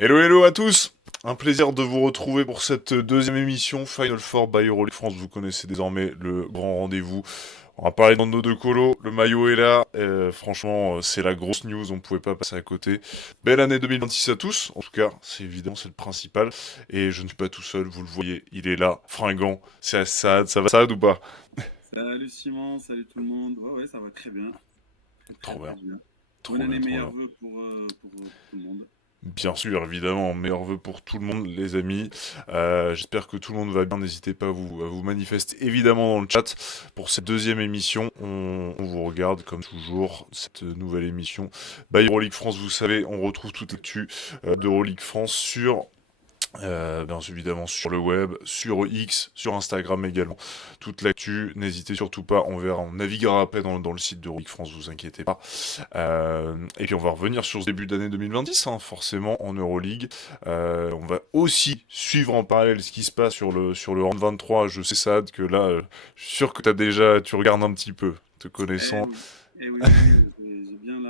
Hello hello à tous. Un plaisir de vous retrouver pour cette deuxième émission Final Four by Euroleague France. Vous connaissez désormais le grand rendez-vous. On va parler dans nos deux colos. Le maillot est là. Franchement, c'est la grosse news. On pouvait pas passer à côté. Belle année 2026 à tous. En tout cas, c'est évident, c'est le principal. Et je ne suis pas tout seul. Vous le voyez, il est là, fringant. C'est Assad. Ça va, Assad ou pas? Salut Simon, salut tout le monde. Ouais, ouais, ça va très bien. Très, très, Trop très bien. bien. Bonne Trop bien, année, trop meilleurs bien. vœux pour tout le monde. Bien sûr, évidemment, meilleurs vœux pour tout le monde, les amis. J'espère que tout le monde va bien. N'hésitez pas à vous manifester évidemment dans le chat pour cette deuxième émission. On vous regarde comme toujours cette nouvelle émission. By Euroleague France, vous savez, on retrouve toute l'actu d'Euroleague France sur bien évidemment sur le web, sur X, sur Instagram également. Toute l'actu, n'hésitez surtout pas, on verra, on naviguera après dans le site de Euroleague France, vous inquiétez pas. Et puis on va revenir sur ce début d'année 2026, hein, forcément en Euroleague. On va aussi suivre en parallèle ce qui se passe sur le round 23. Je sais Saad que là, je suis sûr que tu regardes un petit peu, te Eh connaissant. oui, eh oui, oui, oui, j'ai bien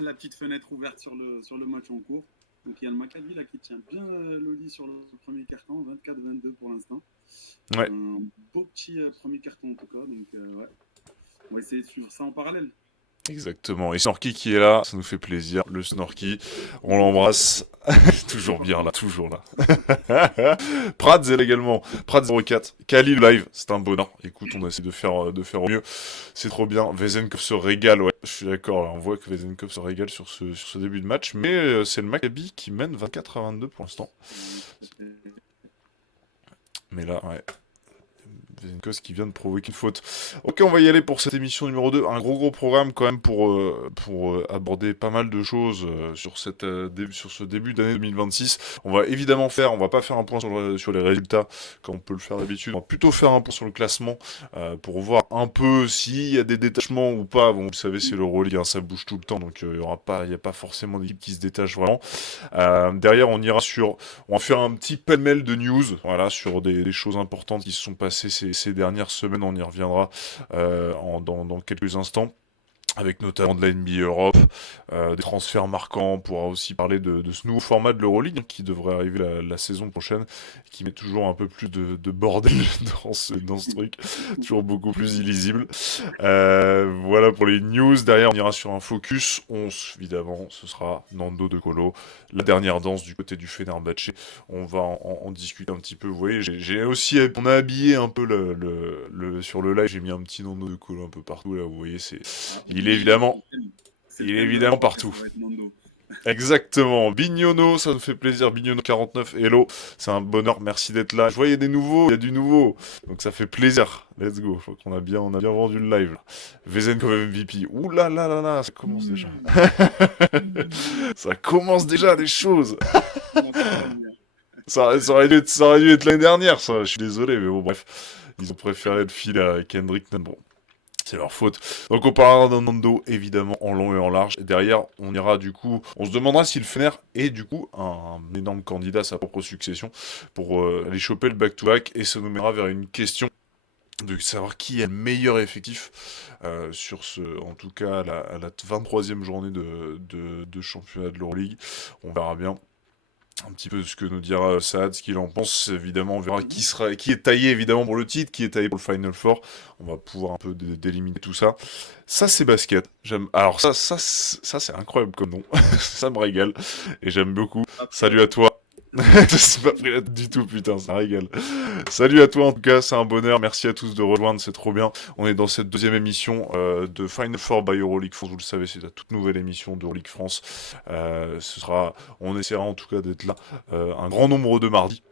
la petite fenêtre ouverte sur le match en cours. Donc il y a le Maccabi là qui tient bien le lit sur le premier carton, 24-22 pour l'instant. Ouais. Un beau petit premier carton en tout cas. Donc ouais, on va essayer de suivre ça en parallèle. Exactement. Et Snorky qui est là, ça nous fait plaisir. Le Snorky, on l'embrasse. Il est Toujours bien partout. là, toujours là. Prats est là également. Prats 04. Kali le live, c'est un bonheur. Écoute, on essaie de faire au mieux. C'est trop bien. Vezenkov se régale, ouais. Je suis d'accord, là. On voit que Vezenkov se régale sur ce début de match. Mais c'est le Maccabi qui mène 24-22 pour l'instant. Ouais, tout à fait. Mais là, ouais. Vezenkov qui vient de provoquer une faute. Ok, on va y aller pour cette émission numéro 2. Un gros programme quand même pour aborder pas mal de choses sur ce début d'année 2026. On va pas faire un point sur les résultats comme on peut le faire d'habitude. On va plutôt faire un point sur le classement pour voir un peu s'il y a des détachements ou pas. Bon, vous savez, c'est l'Euroleague, hein, ça bouge tout le temps, donc il y a pas forcément d'équipe qui se détache vraiment. Derrière, on va faire un petit pêle-mêle de news, voilà, sur des choses importantes qui se sont passées ces dernières semaines. On y reviendra dans quelques instants avec notamment de la NBA Europe, des transferts marquants. On pourra aussi parler de ce nouveau format de l'Euroleague qui devrait arriver la saison prochaine, qui met toujours un peu plus de bordel dans ce truc, toujours beaucoup plus illisible. Voilà pour les news. Derrière, on ira sur un focus. Évidemment, ce sera Nando De Colo, la dernière danse du côté du Fenerbahçe. On va en discuter un petit peu. Vous voyez, on a habillé un peu sur le live. J'ai mis un petit Nando De Colo un peu partout là. Vous voyez, Ah, il est oui, évidemment, c'est le il est thème de la évidemment soirée, partout. ça va être Nando. Exactement. Bignono, ça me fait plaisir. Bignono 49, hello. C'est un bonheur. Merci d'être là. Je vois, il y a des nouveaux. Il y a du nouveau. Donc ça fait plaisir. Let's go. Je crois qu'on a bien vendu le live, là. Vezenkov MVP. Ouh là là là là. Ça commence déjà. Ça commence déjà des choses. On n'a pas fini, hein. Ça aurait dû être l'année dernière, ça. Je suis désolé, mais bon, bref. Ils ont préféré le fil à Kendrick Nunn. Bon, c'est leur faute. Donc on parlera d'un Nando, évidemment, en long et en large. Et derrière, on ira du coup... On se demandera si le Fener est du coup un énorme candidat à sa propre succession pour aller choper le back-to-back. Et ça nous mènera vers une question de savoir qui est le meilleur effectif en tout cas, à la 23e journée de championnat de l'Euroleague. On verra bien un petit peu ce que nous dira Saad, ce qu'il en pense. Évidemment, on verra Mhm. qui est taillé évidemment pour le titre, qui est taillé pour le Final Four. On va pouvoir un peu délimiter tout ça. Ça, c'est basket. J'aime. Alors ça, c'est incroyable comme nom. Ça me régale et j'aime beaucoup. Après, Salut à toi. C'est pas pris là du tout, putain, ça régale. Salut à toi en tout cas, c'est un bonheur. Merci à tous de rejoindre, c'est trop bien. On est dans cette deuxième émission de Final Four by Euroleague France. Vous le savez, c'est la toute nouvelle émission d'Euroleague France. On essaiera en tout cas d'être là un grand nombre de mardis,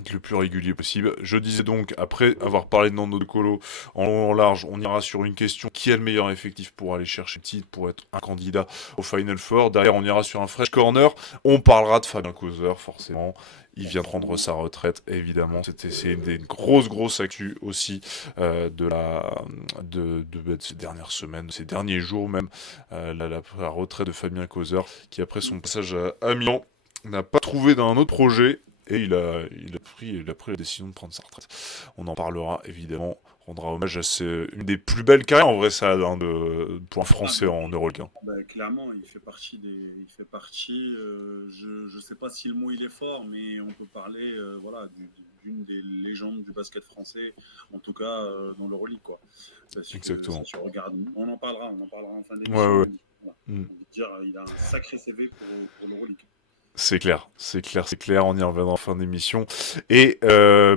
être le plus régulier possible. Je disais donc, après avoir parlé de Nando De Colo en long et en large, on ira sur une question: qui est le meilleur effectif pour aller chercher le titre, pour être un candidat au Final Four. Derrière, on ira sur un fresh corner. On parlera de Fabien Causeur, forcément. Il vient de prendre forcément. sa retraite, évidemment. C'est une des grosses actus aussi de ces dernières semaines, de ces derniers jours même. La retraite de Fabien Causeur, qui après son passage à Milan n'a pas trouvé d'un autre projet et il a pris la décision de prendre sa retraite. On en parlera évidemment, on rendra hommage à une des plus belles carrières en vrai, ça, pour un Ah, Français ben, en Euroleague, hein. clairement, il fait partie. Je sais pas si le mot il est fort, mais on peut parler, voilà, d'une des légendes du basket français, en tout cas dans l'Euroleague, quoi. Parce que si Exactement. tu regardes, on en parlera en fin Ouais, ouais, d'émission, ouais. mais voilà, Mm. j'ai envie de dire, il a un sacré CV pour l'Euroleague. C'est clair, c'est clair, c'est clair, on y reviendra en fin d'émission. Et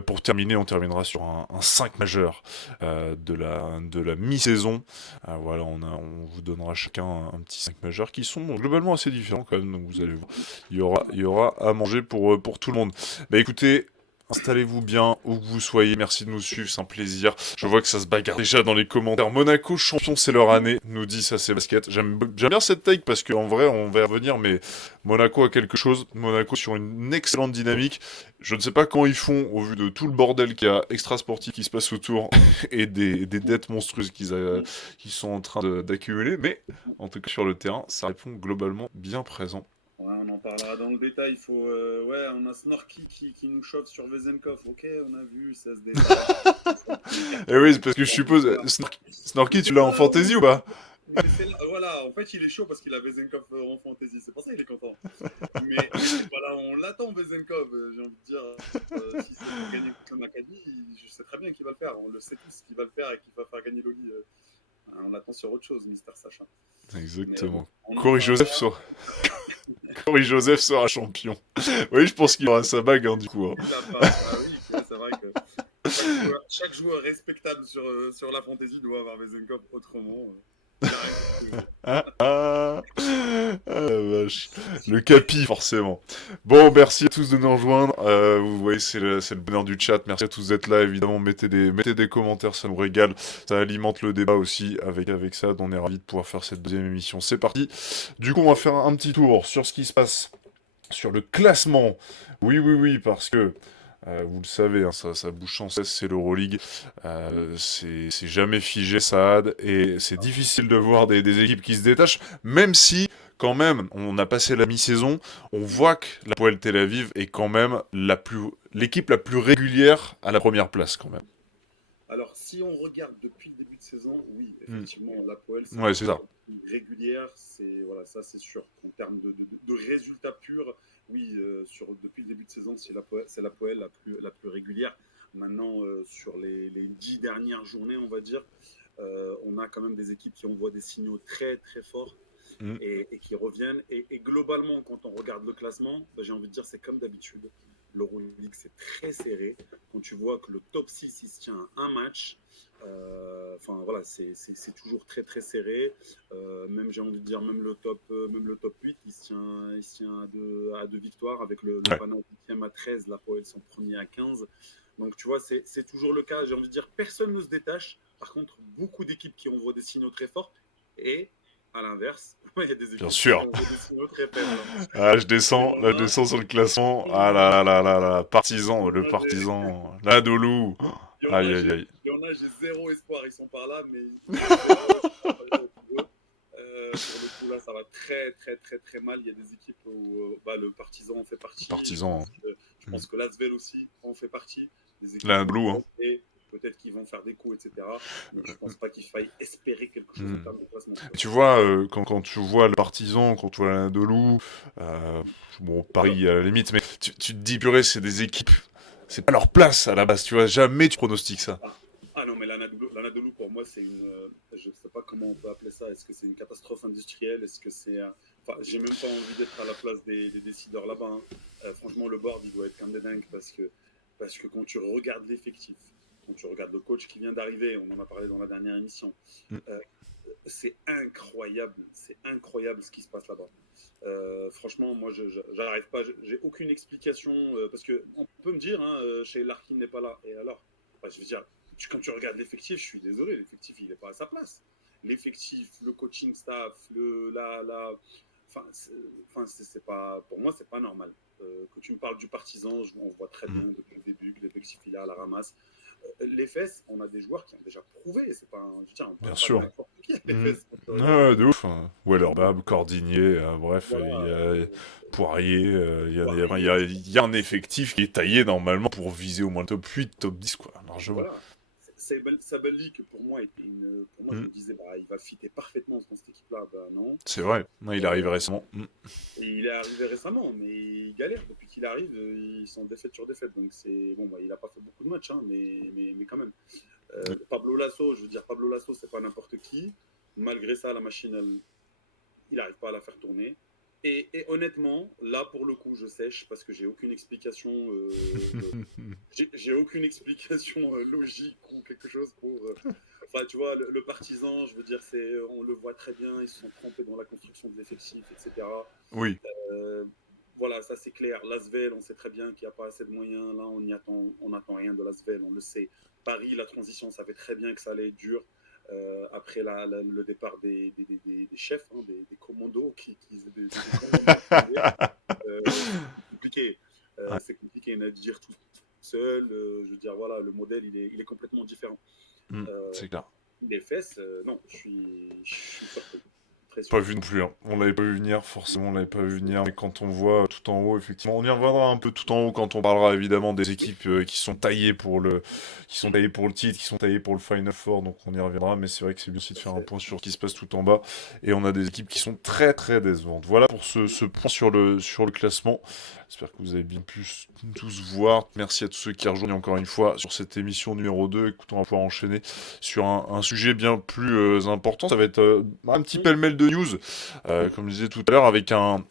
pour terminer, on terminera sur un 5 majeur de la mi-saison. Voilà, on vous donnera chacun un petit 5 majeur qui sont globalement assez différents quand même, donc vous allez voir. Il y aura à manger pour tout le monde. Bah écoutez, installez-vous bien où que vous soyez, merci de nous suivre, c'est un plaisir. Je vois que ça se bagarre déjà dans les commentaires. Monaco champion, c'est leur année, nous dit ça c'est basket. J'aime bien cette take parce qu'en vrai, on va y revenir, mais Monaco a quelque chose. Monaco sur une excellente dynamique. Je ne sais pas comment ils font au vu de tout le bordel qu'il y a extra-sportif qui se passe autour et des dettes monstrueuses qu'ils sont en train d'accumuler. Mais en tout cas sur le terrain, ça répond globalement bien présent. Ouais, on en parlera dans le détail. Ouais, on a Snorky qui nous chauffe sur Vezenkov. Ok, on a vu, ça se détache. C'est le premier Et carton. oui, c'est parce que je suppose, Voilà. Snorky, tu l'as en Ah fantasy oui, ou pas? mais voilà, en fait, il est chaud parce qu'il a Vezenkov en fantasy. C'est pour ça qu'il est content. Mais c'est pas là où on l'attend, Vezenkov. J'ai envie de dire, si c'est pour gagner contre le Maccabi, je sais très bien qu'il va le faire. On le sait tous qu'il va le faire et qu'il va faire gagner Loli. On l'attend sur autre chose, Mister Sacha. Mais bon, Exactement. on en Corey Joseph parlera. sera, Corey Joseph sera champion. Oui, je pense qu'il aura sa bague, hein, du coup, hein. Il l'a pas. Bah oui, c'est vrai que chaque joueur respectable sur la fantasy doit avoir Vezenkov autrement. Il n'y a rien qui peut. Ah, ah, ah, la vache. Le capi, forcément. Bon, merci à tous de nous rejoindre. Vous voyez, c'est le bonheur du chat. Merci à tous d'être là. Évidemment, mettez des commentaires, ça nous régale. Ça alimente le débat aussi avec ça. On est ravis de pouvoir faire cette deuxième émission. C'est parti. Du coup, on va faire un petit tour sur ce qui se passe sur le classement. Oui, oui, oui, parce que vous le savez, hein, ça bouge sans cesse, c'est l'Euroleague. C'est jamais figé, Saad, et c'est difficile de voir des équipes qui se détachent, même si, quand même, on a passé la mi-saison, on voit que la Poel Tel Aviv est quand même l'équipe la plus régulière à la première place, quand même. Alors, si on regarde depuis le début de saison, oui, Hmm. effectivement, l'APOEL, c'est Ouais, c'est l'équipe ça. la plus régulière. Voilà, ça, c'est sûr. En termes de résultats purs, oui, depuis le début de saison, c'est l'APOEL la plus régulière. Maintenant, sur les 10 dernières journées, on va dire, on a quand même des équipes qui envoient des signaux très, très forts Hmm. et qui reviennent. Et globalement, quand on regarde le classement, bah, j'ai envie de dire c'est comme d'habitude. L'Euroleague, c'est très serré. Quand tu vois que le top 6, il se tient à un match, enfin voilà, c'est toujours très très serré. Même j'ai envie de dire, même le top 8, il se tient à deux victoires avec le Ouais. Pana 8e à 13, la Poel son premier à 15. Donc tu vois, c'est toujours le cas. J'ai envie de dire, personne ne se détache. Par contre, beaucoup d'équipes qui envoient des signaux très forts et à l'inverse, il y a des Bien équipes qui sûr. envoient des signaux très faibles. Ah, Et là, je descends sur le classement. Ah là là là là là, partisan, il y le en a des, partisan, la Dolou. il y en Aïe a, aïe aïe. j'ai zéro espoir. Ils sont par là, mais j'ai zéro espoir pour eux. Pour le coup, là, ça va très, très, très, très mal. Il y a des équipes où bah, le Partisan en fait partie. Je Partisan, pense hein. que, je Hmm. pense que l'Asvel aussi en fait partie. Des équipes La qui vont Dolou, hein. monter, peut-être qu'ils vont faire des coups, etc. Mais je pense pas qu'il faille espérer quelque chose en Hmm. termes de classement. Tu vois. Tu vois, quand tu vois le Partisan, quand tu vois l'Anadolu, euh, bon, Paris à la limite, mais tu te dis, purée, c'est des équipes, c'est pas leur place à la base, tu vois, jamais tu pronostiques ça. Ah non, mais l'Anadolu, pour moi, c'est une. Je ne sais pas comment on peut appeler ça. Est-ce que c'est une catastrophe industrielle? Est-ce que c'est. Enfin, j'ai même pas envie d'être à la place des décideurs là-bas, hein. Franchement, le board, il doit être comme des dingues parce que quand tu regardes l'effectif, quand tu regardes le coach qui vient d'arriver, on en a parlé dans la dernière émission, Mm. euh, c'est incroyable ce qui se passe là-bas. Franchement, moi, j'arrive pas, j'ai aucune explication parce que on peut me dire, hein, chez Larkin n'est pas là. Et alors, enfin, je veux dire, quand tu regardes l'effectif, je suis désolé, l'effectif il n'est pas à sa place. L'effectif, le coaching staff, enfin, c'est pas, pour moi, c'est pas normal. Que tu me parles du Partisan, on voit très bien Mm. depuis le début que l'effectif il est à la ramasse. Les fesses, on a des joueurs qui ont déjà prouvé. C'est pas, je veux dire, on Bien parle pas de sûr. n'importe qui. Les Mm. fesses Ouais, de ouf. Wellerbab, Cordigné, bref, Voilà, il y a Poirier, Poirier, il y a un effectif qui est taillé normalement pour viser au moins le top 8, top 10, quoi, largement. voilà. Sabali, que pour moi était pour moi je Mm. me disais bah il va fitter parfaitement dans cette équipe-là, bah non. C'est vrai, ouais, il arrive Euh, récemment. Mm. et il est arrivé récemment, mais il galère depuis qu'il arrive, ils sont défaite sur défaite, donc c'est bon bah il a pas fait beaucoup de matchs, hein, mais quand même. Pablo Lasso, je veux dire Pablo Lasso c'est pas n'importe qui. Malgré ça la machine il n'arrive pas à la faire tourner. Et honnêtement, là pour le coup, je sèche parce que j'ai aucune explication. J'ai aucune explication logique ou quelque chose pour. Enfin, tu vois, le partisan, je veux dire, on le voit très bien, ils se sont trompés dans la construction de l'effectif, etc. Oui. Euh, voilà, ça c'est clair. L'Asvel, on sait très bien qu'il n'y a pas assez de moyens. Là, on n'attend rien de l'Asvel, on le sait. Paris, la transition, ça fait très bien que ça allait être dur. Après le départ des chefs, hein, des commandos, des commandos qui arrivaient. C'est compliqué. Ouais, C'est compliqué à dire tout seul. Je veux dire, voilà, le modèle, il est complètement différent. mm, Euh, c'est clair. les fesses, non, je suis surpris. Très Pas surpris. vu non plus, hein. On l'avait pas vu venir, forcément on l'avait pas vu venir, mais quand on voit tout en haut, effectivement, on y reviendra un peu tout en haut quand on parlera évidemment des Oui, équipes qui sont taillées pour le titre, qui sont taillées pour le Final Four, donc on y reviendra, mais c'est vrai que c'est bien aussi de tout à faire un fait. point sur ce qui se passe tout en bas, et on a des équipes qui sont très très décevantes. Voilà pour ce point sur le classement. J'espère que vous avez bien pu tous voir. Merci à tous ceux qui rejoignent encore une fois sur cette émission numéro 2. Écoutez, on va pouvoir enchaîner sur un sujet bien plus important. Ça va être un petit Mm. pêle-mêle de news, comme je disais tout à l'heure, avec un...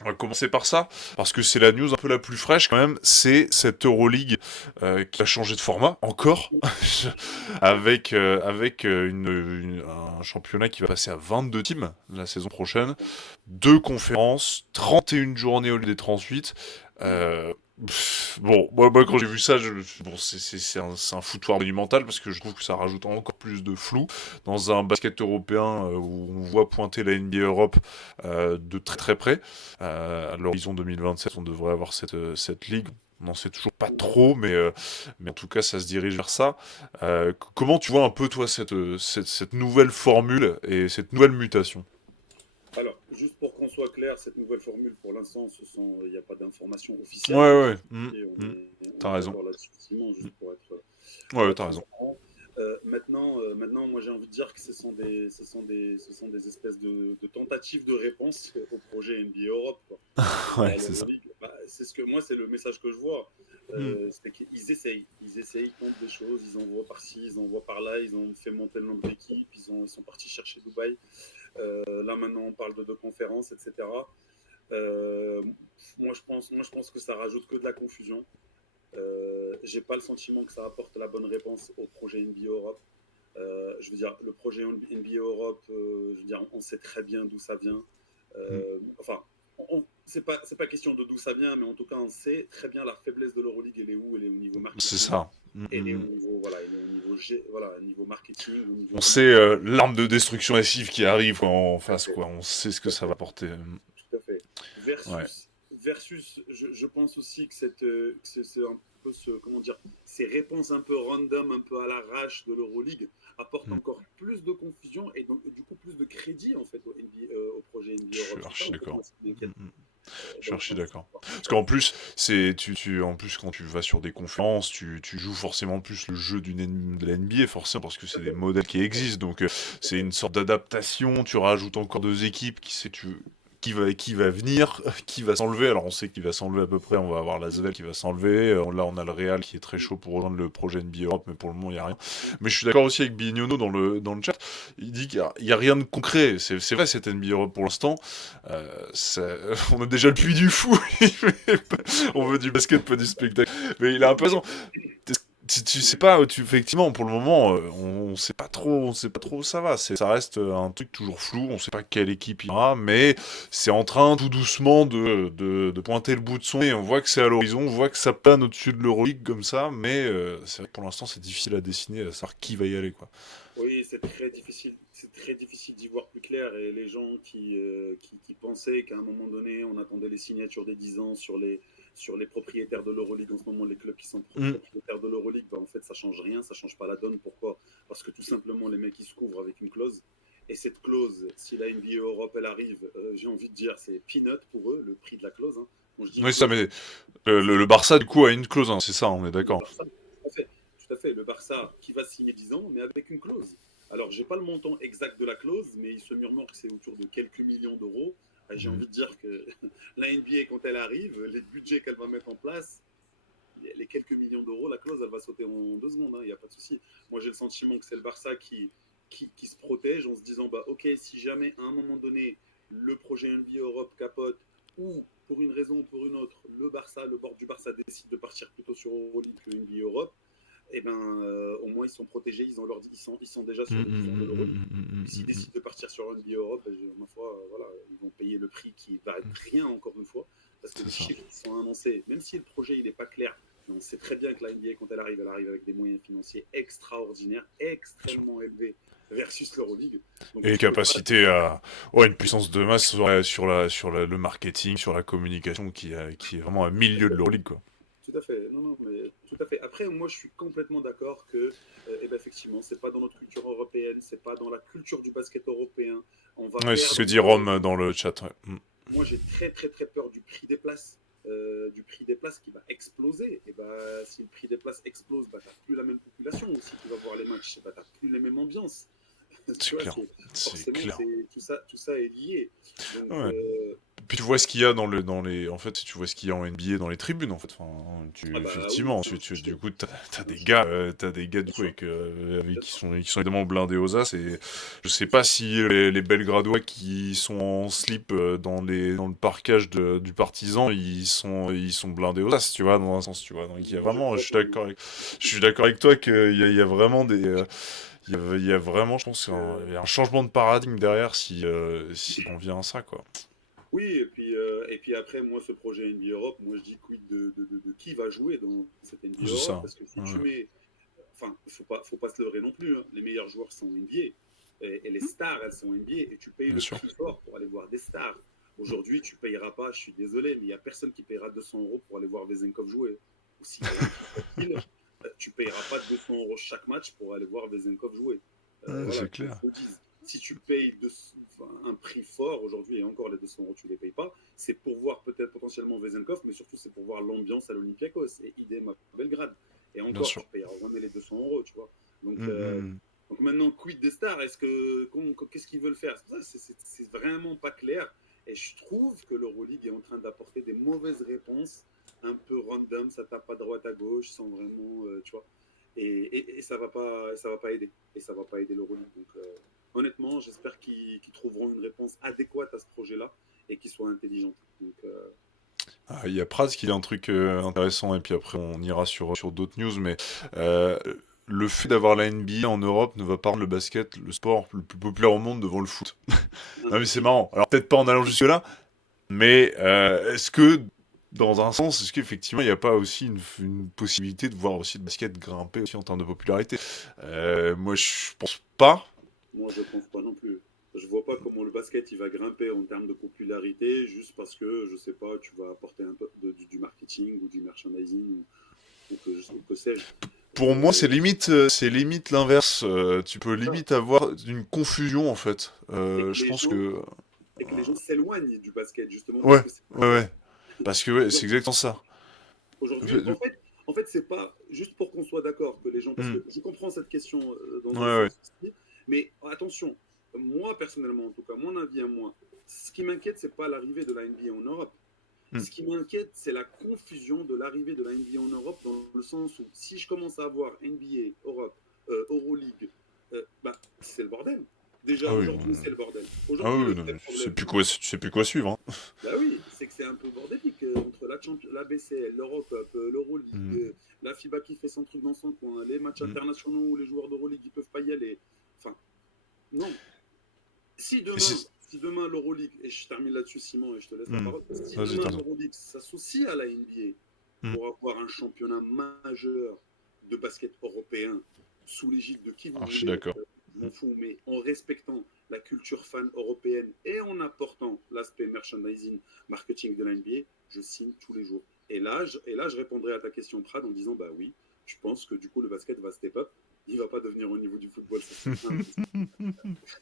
On va commencer par ça, parce que c'est la news un peu la plus fraîche quand même, c'est cette Euroleague qui a changé de format, encore, avec un championnat qui va passer à 22 teams la saison prochaine, deux conférences, 31 journées au lieu des 38. Bon, moi, quand j'ai vu ça, bon, c'est un foutoir monumental parce que je trouve que ça rajoute encore plus de flou dans un basket européen où on voit pointer la NBA Europe de très très près. À l'horizon 2027, on devrait avoir cette ligue. On n'en sait toujours pas trop, mais en tout cas, ça se dirige vers ça. Comment tu vois un peu, toi, cette nouvelle formule et cette nouvelle mutation? Alors, juste pour qu'on soit clair, cette nouvelle formule, pour l'instant, il n'y a pas d'information Ouais, officielle, hein. ouais, Et on t'as est raison. d'accord là-dessus, Simon, juste pour Ouais, être t'as raison. transparent. Maintenant, moi j'ai envie de dire que ce sont des espèces de tentatives de réponse au projet NBA Europe, quoi. Ouais, Voilà, c'est ça. l'Euroleague, bah, moi, c'est le message que je vois. Hmm. C'est qu'ils essayent, ils tentent des choses, ils envoient par-ci, ils envoient par-là, ils ont fait monter le nombre d'équipes, ils sont partis chercher Dubaï. Là maintenant, on parle de deux conférences, etc. Euh, moi, je pense que ça rajoute que de la confusion. J'ai pas le sentiment que ça apporte la bonne réponse au projet NBA Europe. Je veux dire, le projet NBA Europe, je veux dire, on sait très bien d'où ça vient. Hmm. Enfin, c'est pas question de d'où ça vient, mais en tout cas, on sait très bien la faiblesse de l'Euroleague. Elle est où? Elle est au niveau C'est marketing. ça. Elle est au niveau, voilà, elle est au niveau, voilà, au niveau marketing, au On niveau. sait l'arme de destruction massive qui arrive en Tout à face, fait, quoi. On sait ce que tout à ça va fait. porter. Tout à fait. Ouais. Versus, je pense aussi que c'est un peu comment dire, ces réponses un peu random, un peu à l'arrache de l'Euroleague apportent Hmm. encore plus de confusion et donc du coup plus de crédit en fait au projet Je NBA suis Europe. C'est ça archi en fait moi d'accord. ce qui m'inquiète Je suis dans le archi sens. d'accord. Parce qu'en plus, en plus, quand tu vas sur des conférences, tu joues forcément plus le jeu de la NBA, forcément, parce que Tout c'est à des fait, modèles qui existent. Donc, tout à c'est fait. une sorte d'adaptation. Tu rajoutes encore deux équipes qui va venir, qui va s'enlever. Alors, on sait qu'il va s'enlever à peu près. On va avoir la Svel qui va s'enlever. Là, on a le Real qui est très chaud pour rejoindre le projet NBA Europe, mais pour le moment, il n'y a rien. Mais je suis d'accord aussi avec Bignono dans le chat. Il dit qu'il y a rien de concret. C'est vrai, cette NBA Europe pour l'instant. On a déjà le puits du fou. On veut du basket, pas du spectacle. Mais il a un peu raison. Tu sais pas, effectivement, pour le moment, on sait pas trop, on sait pas trop où ça va. Ça reste un truc toujours flou. On sait pas quelle équipe il y aura, mais c'est en train tout doucement de pointer le bout de son nez. On voit que c'est à l'horizon, on voit que ça plane au-dessus de l'Euroleague comme ça, mais c'est vrai que pour l'instant, c'est difficile à dessiner, à savoir qui va y aller, quoi. Oui, c'est très difficile d'y voir plus clair et les gens qui pensaient qu'à un moment donné, on attendait les signatures des 10 ans sur les propriétaires de l'Euroleague en ce moment, les clubs qui sont Mm. propriétaires de l'Euroleague, bah, en fait, ça change rien, ça change pas la donne. Pourquoi? Parce que tout simplement, les mecs, ils se couvrent avec une clause. Et cette clause, si la NBA Europe, elle arrive, j'ai envie de dire, c'est peanut pour eux, le prix de la clause. Hein. Quand je dis Oui, ça, clause, mais le Barça, du coup, a une clause, hein, c'est ça, on est le d'accord. Barça, tout à fait, tout à fait. Le Barça qui va signer 10 ans, mais avec une clause. Alors, j'ai pas le montant exact de la clause, mais il se murmure que c'est autour de quelques millions d'euros. J'ai Mhm. envie de dire que la NBA, quand elle arrive, les budgets qu'elle va mettre en place, les quelques millions d'euros, la clause, elle va sauter en 2 secondes, il n'y a pas de souci. Moi, j'ai le sentiment que c'est le Barça qui se protège en se disant, bah, ok, si jamais à un moment donné, le projet NBA Europe capote, ou pour une raison ou pour une autre, le Barça, le board du Barça décide de partir plutôt sur Euroleague que NBA Europe, eh ben, au moins ils sont protégés, ils sont déjà Mhm, sur le 10 ans de mhm, l'Euroleague. mhm, mhm, Et s'ils mhm, mhm. décident de partir sur NBA Europe, ma foi, voilà, ils vont payer le prix qui va être rien, encore une fois, parce que C'est les ça. chiffres qui sont annoncés, même si le projet n'est pas clair, mais on sait très bien que la NBA, quand elle arrive avec des moyens financiers extraordinaires, Bien sûr. extrêmement élevés versus l'Euroleague. Donc Et tu peux pas. capacité à, ouais, une puissance de masse le marketing, sur la communication qui est vraiment à milieu de l'Euroleague, quoi. Tout à fait, non, non, mais tout à fait. Après, moi, je suis complètement d'accord que, eh ben, effectivement, c'est pas dans notre culture européenne, c'est pas dans la culture du basket européen. On va Ouais, c'est ce que perdre. dit Rome dans le chat. Ouais. Mm. Moi, j'ai très, très, très peur du prix des places qui va exploser. Et bah, si le prix des places explose, bah, t'as plus la même population aussi qui va voir les matchs. Bah, t'as plus les mêmes ambiances. Tu C'est vois, clair. C'est forcément, clair. tout ça est lié. Donc, Ouais. Puis tu vois ce qu'il y a dans les, en fait, tu vois ce qu'il y a en NBA dans les tribunes, en fait. Enfin, ah bah oui, effectivement, c'est un du show. coup, t'as C'est un des show. gars, du Bien coup, sûr, bien sûr. qui sont évidemment blindés aux as. Et je sais pas si les Belgradois qui sont en slip dans le parquage du Partisan, ils sont blindés aux as, tu vois, dans un sens, tu vois. Donc il y a Moi, je vraiment, crois pas non plus. je suis d'accord avec toi il y a vraiment il y a vraiment, je pense, il y a un changement de paradigme derrière si on vient à ça, quoi. Oui, et puis après, moi, ce projet NBA Europe, moi, je dis quid de qui va jouer dans cette NBA C'est Europe, ça. parce que si tu Ouais. mets, enfin, faut pas se leurrer non plus, hein. Les meilleurs joueurs sont NBA, et les stars, elles sont NBA, et tu payes Bien le sûr. prix fort pour aller voir des stars. Aujourd'hui, tu payeras pas, je suis désolé, mais il y a personne qui payera 200 euros pour aller voir Vezenkov jouer. Aussi bien qu'il soit-il, tu payeras pas 200 euros chaque match pour aller voir Vezenkov jouer. Ouais, Voilà, c'est qu'on clair. se le dise. Si tu payes enfin, un prix fort aujourd'hui, et encore les 200 euros, tu ne les payes pas, c'est pour voir peut-être potentiellement Vezenkov, mais surtout c'est pour voir l'ambiance à l'Olympiakos et idem à Belgrade. Et Bien encore, sûr. tu payeras jamais les 200 euros, tu vois. Donc, Hum, hum, hum. donc maintenant, quid des stars? Qu'est-ce qu'ils veulent faire? C'est vraiment pas clair. Et je trouve que l'Euroleague est en train d'apporter des mauvaises réponses, un peu random, ça tape à droite à gauche, sans vraiment, tu vois. Et ça va pas aider. Et ça va pas aider l'Euroleague. Donc, honnêtement, j'espère qu'ils trouveront une réponse adéquate à ce projet-là et qu'ils soient intelligents. Donc, Ah, il y a Praz qui dit un truc intéressant, et puis après on ira sur d'autres news, mais euh, le fait d'avoir la NBA en Europe ne va pas rendre le basket le sport le plus populaire au monde devant le foot. Non mais c'est impossible. marrant. Alors peut-être pas en allant jusque-là, mais est-ce que, dans un sens, est-ce qu'effectivement il n'y a pas aussi une possibilité de voir aussi le basket grimper aussi en termes de popularité? Moi je pense pas. Moi, je pense pas non plus. Je vois pas comment le basket il va grimper en termes de popularité juste parce que, je sais pas, tu vas apporter un peu du marketing ou du merchandising ou que sais-je. Pour moi, c'est limite l'inverse. Tu peux C'est ça. limite avoir une confusion en fait. Et que Je les pense gens, que et que les gens s'éloignent du basket justement parce ouais, que c'est pas ouais, clair. ouais. Parce que ouais, Tu vois, c'est exactement ça. aujourd'hui, en fait, c'est pas juste pour qu'on soit d'accord que les gens, parce Hmm. que je comprends cette question Ouais, dans un ouais. sens aussi, mais attention, moi personnellement, en tout cas, mon avis à moi, ce qui m'inquiète, c'est pas l'arrivée de la NBA en Europe. Hmm. Ce qui m'inquiète, c'est la confusion de l'arrivée de la NBA en Europe, dans le sens où si je commence à avoir NBA, Europe, Euroleague, bah, c'est le bordel. Déjà Ah oui, aujourd'hui, c'est le bordel. ah Aujourd'hui, oui, le non, vrai mais problème, tu sais plus quoi suivre. Hein. bah oui, c'est que c'est un peu bordélique entre la BCL, l'Eurocup, l'Euroleague, Hmm. la FIBA qui fait son truc dans son coin, les matchs Hmm. internationaux où les joueurs d'Euroleague ne peuvent pas y aller. Enfin, non. Et c'est- Si demain l'Euroleague, et je termine là-dessus Simon et je te laisse la hmm. parole, si Vas-y, demain t'as raison. l'Euroleague s'associe à la NBA Hmm. pour avoir un championnat majeur de basket européen sous l'égide de qui vous Alors, je suis voulez, d'accord. je m'en fous, mais en respectant la culture fan européenne et en apportant l'aspect merchandising, marketing de la NBA, je signe tous les jours. Et là, je répondrai à ta question, Prad, en disant bah oui, je pense que du coup le basket va step up il va pas devenir au niveau du football, ça c'est impossible.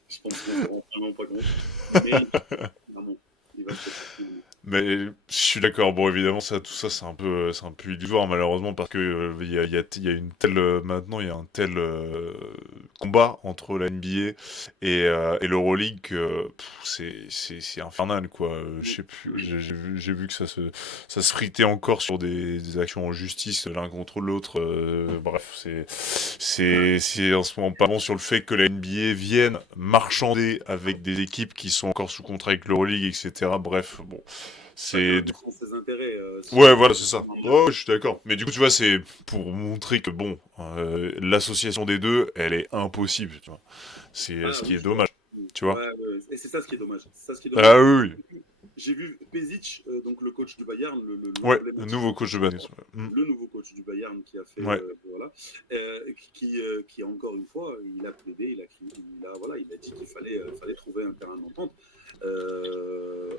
Je pense qu'on s'en rend vraiment pas compte. Mais vraiment, il va se faire. Mais je suis d'accord. Bon, évidemment, ça, tout ça, c'est un peu illusoire, malheureusement, parce que il y a une telle maintenant, il y a un tel combat entre la NBA et l'Euroleague que c'est infernal, quoi. Je sais plus. J'ai vu que ça se fritait encore sur des actions en justice l'un contre l'autre. Bref, c'est en ce moment pas bon sur le fait que la NBA vienne marchander avec des équipes qui sont encore sous contrat avec l'Euroleague, etc. Bref, bon. Chacun C'est défend ses intérêts. Ouais, C'est voilà, c'est ça. normal. Ouais, je suis d'accord. Mais du coup, tu vois, c'est pour montrer que bon, l'association des deux, elle est impossible, tu vois. C'est Ah ce oui, qui est je vois. dommage, tu vois. Ouais, ouais. Et c'est ça ce qui est dommage. C'est ça ce qui est Ah dommage. oui, oui. J'ai vu Pezic, donc le coach du Bayern, Ouais, le l'emblématique nouveau coach de Bagnères. Ouais. le nouveau coach du Bayern qui a fait Ouais, voilà qui encore une fois il a plaidé il a dit qu'il fallait trouver un terrain d'entente.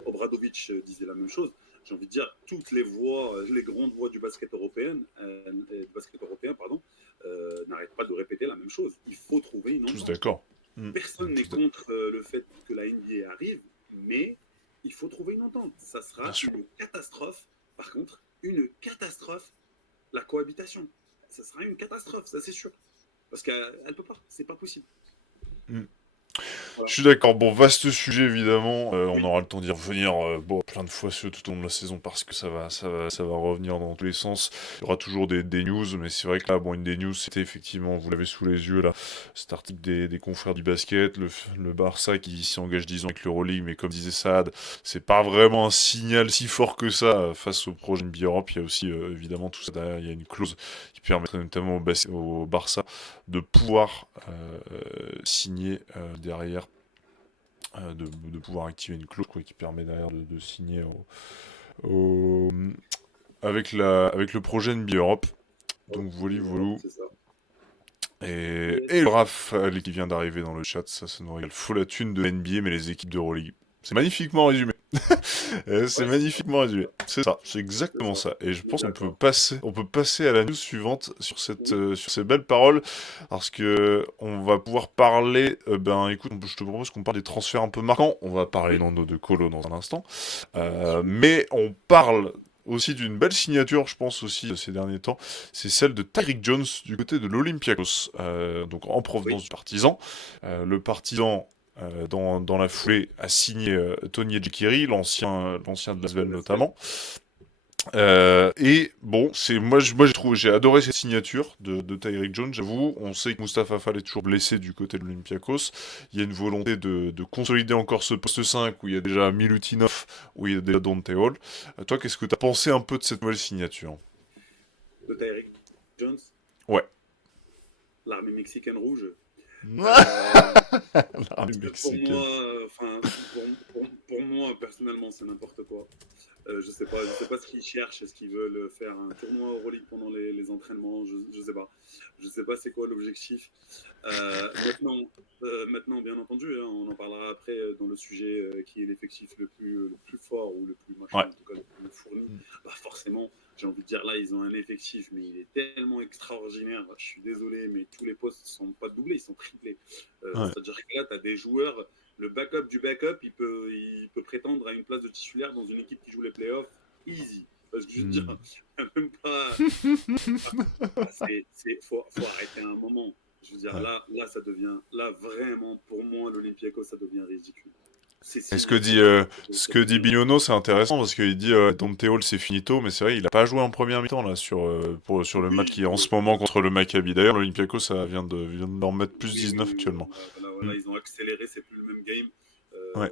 Obradovic disait la même chose. J'ai envie de dire toutes les voix, les grandes voix du basket européen pardon, n'arrêtent pas de répéter la même chose. Il faut trouver une tous entente. d'accord. Personne n'est Tous contre le fait que la NBA arrive, mais il faut trouver une entente. Ça bien sera sûr. une catastrophe. Par contre, une catastrophe, la cohabitation. Ça sera une catastrophe, ça c'est sûr. Parce qu'elle ne peut pas, c'est pas possible. Mm. Je Voilà. suis d'accord. Bon, vaste sujet évidemment. On Oui, aura le temps d'y revenir bon, plein de fois tout au long de la saison parce que ça va revenir dans tous les sens. Il y aura toujours des news, mais c'est vrai que là, bon, une des news, c'était effectivement, vous l'avez sous les yeux là, cet article des confrères du basket, le Barça qui s'y engage 10 ans avec l'Euroleague, mais comme disait Saad, c'est pas vraiment un signal si fort que ça face au projet NBA Europe. Il y a aussi évidemment tout ça derrière. Il y a une clause qui permettrait notamment au Barça de pouvoir signer derrière de pouvoir activer une clause quoi, qui permet derrière de signer au- avec le projet NBA Europe. Donc voilà, voilà. c'est ça. Et le Yes. Raphaël qui vient d'arriver dans le chat, ça nous régale. Faut la thune de NBA, mais les équipes d'Euroleague. C'est magnifiquement résumé. C'est Ouais, magnifiquement c'est résumé. ça. C'est ça, c'est C'est exactement ça. ça. Et je On est pense d'accord. on peut passer à la news suivante Oui. sur ces belles paroles, parce que on va pouvoir parler. Ben, écoute, je te propose qu'on parle des transferts un peu marquants. On va parler Oui. dans nos deux colos dans un instant, Absolument. mais on parle aussi d'une belle signature, je pense aussi de ces derniers temps. C'est celle de Tyreek Jones du côté de l'Olympiakos, donc en Oui. provenance du Partizan. Le Partizan dans la foulée, a signé Tony Ejekiri, l'ancien de Lasvel Lasvel. notamment. Et bon, j'ai adoré cette signature de Tyreek Jones. J'avoue, on sait que Mustapha Fall est toujours blessé du côté de l'Olympiakos. Il y a une volonté de consolider encore ce poste 5 où il y a déjà Milutinov, où il y a déjà Dante Hall. Toi, qu'est-ce que tu as pensé un peu de cette nouvelle signature? De Tyreek Jones, Ouais. l'armée mexicaine rouge. Euh, L'armée pour mexicaine. moi, pour moi, personnellement, c'est n'importe quoi. Je sais pas ce qu'ils cherchent. Est-ce qu'ils veulent faire un tournoi Euroleague pendant les entraînements? Je sais pas. Je sais pas c'est quoi l'objectif. Maintenant, bien entendu, hein, on en parlera après dans le sujet qui est l'effectif le plus fort ou le plus machin, Ouais. en tout cas le plus fourni. Bah forcément, j'ai envie de dire là, ils ont un effectif, mais il est tellement extraordinaire. Je suis désolé, mais tous les postes ne sont pas doublés, ils sont triplés. Ouais. C'est-à-dire que là, tu as des joueurs le backup du backup, il peut prétendre à une place de titulaire dans une équipe qui joue les playoffs easy. Parce que je veux dire, Hmm. même pas. Faut arrêter un moment. Je veux dire, Ouais. là, ça devient. Là, vraiment, pour moi, l'Olympiakos, ça devient ridicule. Ces Et signatures, ce ça que dit devient. Bignono, c'est intéressant parce qu'il dit Dante Hall c'est finito, mais c'est vrai, il a pas joué en première mi-temps là sur le match Oui, qui est en ce moment contre le Maccabi. D'ailleurs, l'Olympiakos ça vient de leur mettre plus oui, 19 oui. actuellement. Voilà, Mm. ils ont accéléré, c'est plus le même game. Ouais.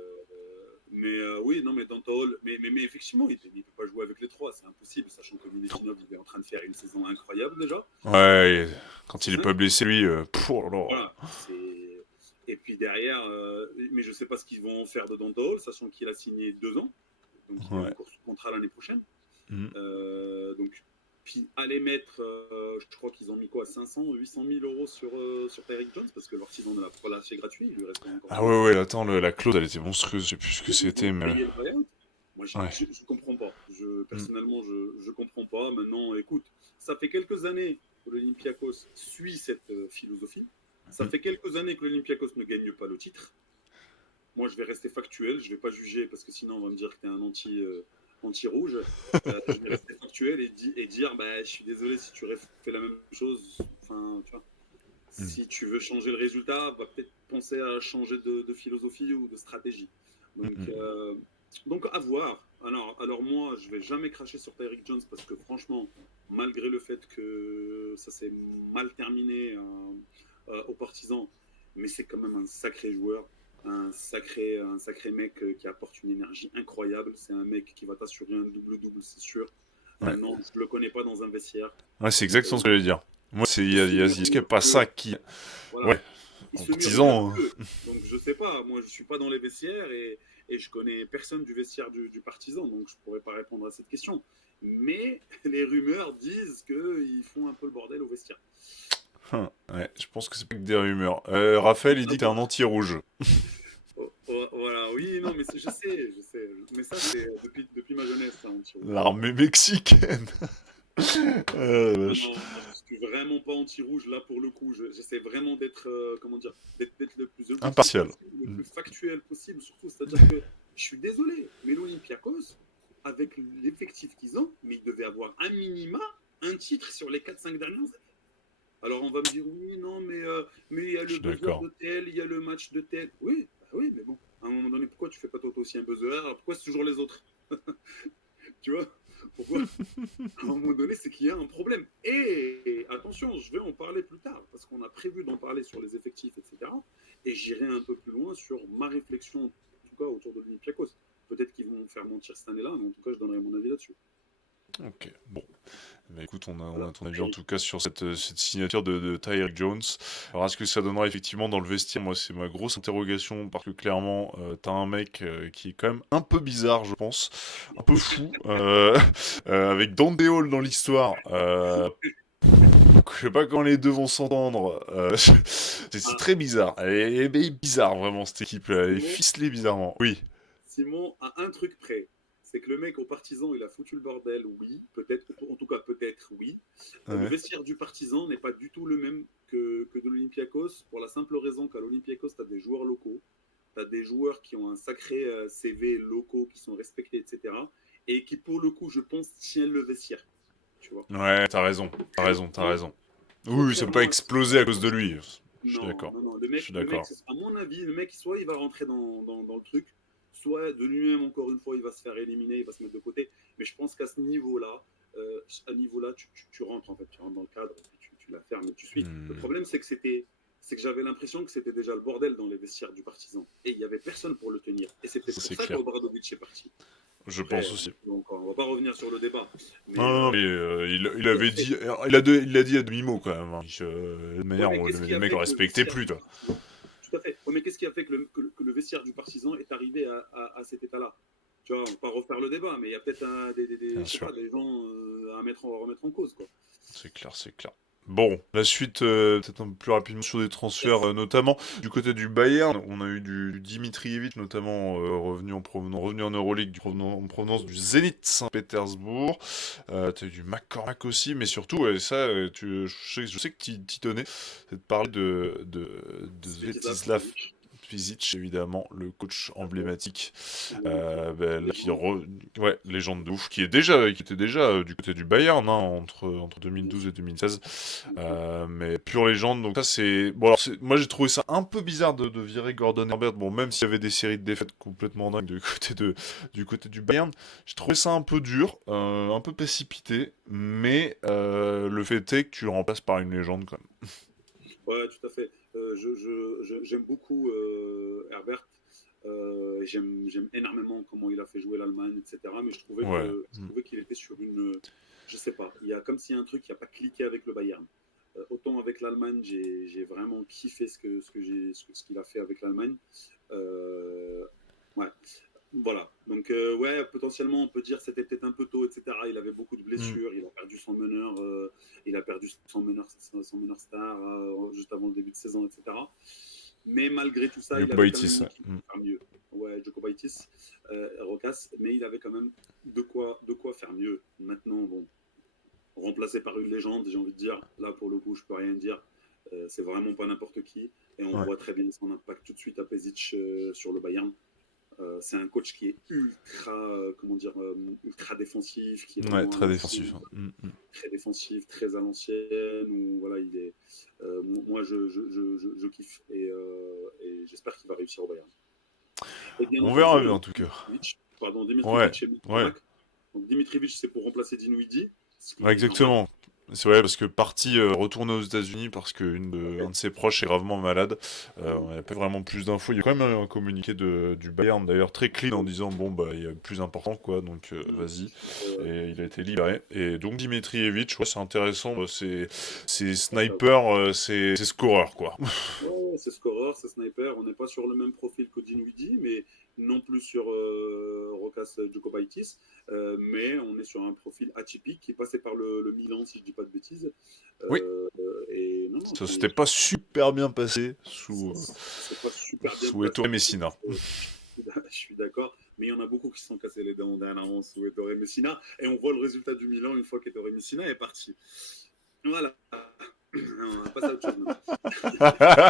Oui, non, mais Dante Hall, mais effectivement, il ne peut pas jouer avec les trois, c'est impossible, sachant que Milutinov, il est en train de faire une saison incroyable déjà. Ouais, quand C'est il est pas simple. blessé lui, oh là là. Voilà. Et puis derrière, mais je ne sais pas ce qu'ils vont en faire de Dante Hall, sachant qu'il a signé 2 ans, donc il est Ouais. encore sous contrat l'année prochaine. Mm. Donc, puis aller mettre, je crois qu'ils ont mis quoi, 500, 800 000 euros sur Tyreek Jones, parce que leur saison ne l'a pas lâché gratuit, il lui restait encore Ah 2 ans. ouais, attends, la clause elle était monstrueuse, je sais plus ce que Ils c'était, vont mais payer le buyout. Moi, ouais. je comprends pas. Mm. Personnellement, je comprends pas. Maintenant, écoute, ça fait quelques années que l'Olympiakos suit cette philosophie. Ça fait quelques années que l'Olympiakos ne gagne pas le titre. Moi, je vais rester factuel, je ne vais pas juger parce que sinon, on va me dire que tu es un anti-rouge. Je vais rester factuel et dire bah, je suis désolé si tu fais la même chose. Enfin, tu vois, Mm. si tu veux changer le résultat, va peut-être penser à changer de philosophie ou de stratégie. Mm, Donc, mm. à voir. Alors moi, je vais jamais cracher sur Tyreek Jones parce que franchement, malgré le fait que ça s'est mal terminé aux partisans, mais c'est quand même un sacré joueur, un sacré mec qui apporte une énergie incroyable. C'est un mec qui va t'assurer un double-double, c'est sûr. Ouais. Maintenant, je le connais pas dans un vestiaire. Ouais, c'est exactement ce que Euh, je voulais dire. Moi, il se il y a murmure pas ça que, qui... voilà, Ouais, il en se murmure partisan... que. Donc je sais pas, moi je suis pas dans les vestiaires et je connais personne du vestiaire du partisan, donc je pourrais pas répondre à cette question. Mais les rumeurs disent qu'ils font un peu le bordel au vestiaire. Ouais, je pense que c'est pas que des rumeurs. Raphaël, il À dit que t'es un voir. anti-rouge. Oh, oh, voilà, oui, non, mais je sais. Mais ça, c'est depuis ma jeunesse, ça, anti-rouge. L'armée mexicaine. Non, Vache. non, moi, je suis vraiment pas anti-rouge. Là, pour le coup, j'essaie vraiment d'être, comment dire, d'être le plus objectif Impartial. possible, le Mm. plus factuel possible, surtout. C'est-à-dire que je suis désolé, mais l'Olympiakos, avec l'effectif qu'ils ont, mais ils devaient avoir un minima, un titre sur les 4-5 dernières années. Alors on va me dire, oui, non, mais il y a Je le suis buzzer d'accord. de tel, il y a le match de tel. Oui, bah oui, mais bon, à un moment donné, pourquoi tu fais pas toi aussi un buzzer? Alors pourquoi c'est toujours les autres? Tu vois? Pourquoi? À un moment donné, c'est qu'il y a un problème. Et attention, je vais en parler plus tard, parce qu'on a prévu d'en parler sur les effectifs, etc. Et j'irai un peu plus loin sur ma réflexion, en tout cas, autour de l'Olympiakos. Peut-être qu'ils vont me faire mentir cette année-là, mais en tout cas, je donnerai mon avis là-dessus. Ok, bon. Bah, écoute, on Voilà. a ton avis en Et tout cas sur cette signature de Tyreek Jones. Alors, est-ce que ça donnera effectivement dans le vestiaire? Moi, c'est ma grosse interrogation parce que clairement, t'as un mec qui est quand même un peu bizarre, je pense, un peu fou, avec Dante Hall dans l'histoire. Je sais pas comment les deux vont s'entendre. C'est ah, très bizarre. Elle est bizarre vraiment cette équipe. Elle est Simon, ficelée bizarrement. Oui. Simon a un truc près. C'est que le mec au partisan, il a foutu le bordel, oui, peut-être, en tout cas peut-être, oui. Le Ouais. vestiaire du partisan n'est pas du tout le même que de l'Olympiakos, pour la simple raison qu'à l'Olympiakos, tu as des joueurs locaux, tu as des joueurs qui ont un sacré CV locaux, qui sont respectés, etc. Et qui, pour le coup, je pense, tiennent le vestiaire. Tu vois. Ouais, t'as raison. T'as Très raison. T'as honnêtement, raison. Oui, ça peut pas contrairement à ce qui se exploser passe à au cause de partisan. lui. Je suis Non, d'accord. non, non. Je suis d'accord. À mon avis, le mec, soit il va rentrer dans le truc, soit de lui-même, encore une fois, il va se faire éliminer, il va se mettre de côté. Mais je pense qu'à ce niveau-là, tu rentres, en fait, tu rentres dans le cadre, et puis tu la fermes et tu suis. Le Hmm. problème, c'est que j'avais l'impression que c'était déjà le bordel dans les vestiaires du partisan. Et il n'y avait personne pour le tenir. Et c'est peut-être Ça, pour c'est ça clair. qu'Obradovic est parti. Je Après, pense aussi. donc, on va pas revenir sur le débat. Mais Non, non, mais il tout à avait fait. dit, il a dit à demi-mot quand même, hein. De Ouais, manière, mais qu'est-ce qui les a mecs fait le que le respectaient vestiaire plus, du toi. partisan. Tout à fait. Ouais, mais qu'est-ce qui a fait que le vestiaire du partisan est arrivé à cet état-là? Tu vois, on va pas refaire le débat, mais il y a peut-être Bien je sais sûr. pas, des gens à remettre en cause, quoi. C'est clair, c'est clair. Bon, la suite, peut-être un peu plus rapidement sur des transferts, Yes. notamment du côté du Bayern, on a eu du Dimitrijevic, notamment revenu en Euroleague en provenance du Zénith Saint-Pétersbourg. T'as eu du McCormack aussi, mais surtout, ouais, ça, je sais que t'y tenais, c'est de parler de Svetislav Svetislav Petrovic. Pisic, évidemment, le coach Tout à fait. emblématique, Magnifique. là, Légende, ouais, légende de ouf, qui était déjà du côté du Bayern, hein, entre bien 2012 et sûr. 2016, Bien sûr. mais pure légende. Donc ça, c'est bon. Alors, moi, j'ai trouvé ça un peu bizarre de virer Gordon Herbert. Bon, même s'il y avait des séries de défaites complètement dingues du côté du Bayern, j'ai trouvé ça un peu dur, un peu précipité, mais le fait est que tu le remplaces par une légende quand même. Ouais, tout à fait. J'aime beaucoup Herbert. J'aime énormément comment il a fait jouer l'Allemagne, etc. Mais Ouais. je trouvais qu'il était sur une. Je sais pas. Il y a comme s'il y a un truc qui n'a pas cliqué avec le Bayern. Autant avec l'Allemagne, j'ai vraiment kiffé ce qu'il a fait avec l'Allemagne. Ouais, voilà. Donc, ouais, potentiellement, on peut dire que c'était peut-être un peu tôt, etc. Il avait beaucoup de Mm. blessures. Il a perdu son meneur star juste avant le début de saison, etc. Mais malgré tout ça, il avait quand même Jokubaitis, une ouais. équipe Mm. pour faire mieux. Ouais, Djokobaitis, Rokas, mais il avait quand même de quoi faire mieux. Maintenant, bon, remplacé par une légende, j'ai envie de dire. Là, pour le coup, je peux rien dire. C'est vraiment pas n'importe qui. Et on Ouais, voit très bien son impact tout de suite à Pesic sur le Bayern. C'est un coach qui est ultra, comment dire, ultra défensif, qui est ouais, vraiment à très l'ancienne, défensif. Hein. très défensif, très à l'ancienne. Où voilà, il est. Moi, je kiffe et j'espère qu'il va réussir au Bayern. Et bien On entendu, verra bien en tout cas. Dimitrievich Ouais, et ouais. Mitoma. Donc Dimitrievich, c'est pour remplacer Dinwiddie, ce qui Ouais, est normal. exactement. C'est vrai parce que parti retourner aux États-Unis parce que un de ses proches est gravement malade. On n'a pas vraiment plus d'infos. Il y a quand même un communiqué du Bayern d'ailleurs très clean en disant bon bah il y a plus important quoi donc vas-y Euh, et il a été libéré et donc Dimitrievich ouais c'est intéressant c'est ça, sniper c'est scoreur quoi. ouais, c'est scoreur, c'est sniper. On n'est pas sur le même profil que Dinwiddie, mais non plus sur Rokas Djukobaitis. Mais on est sur un profil atypique qui est passé par le Milan, si je dis pas de bêtises. Oui, Et non, non, ça s'était pas super bien passé c'est pas super bien sous passé. Ettore Messina. Je suis d'accord, mais il y en a beaucoup qui se sont cassés les dents dernièrement sous Ettore Messina, et on voit le résultat du Milan une fois qu'Ettore Messina est parti. Voilà. On passe à autre chose maintenant.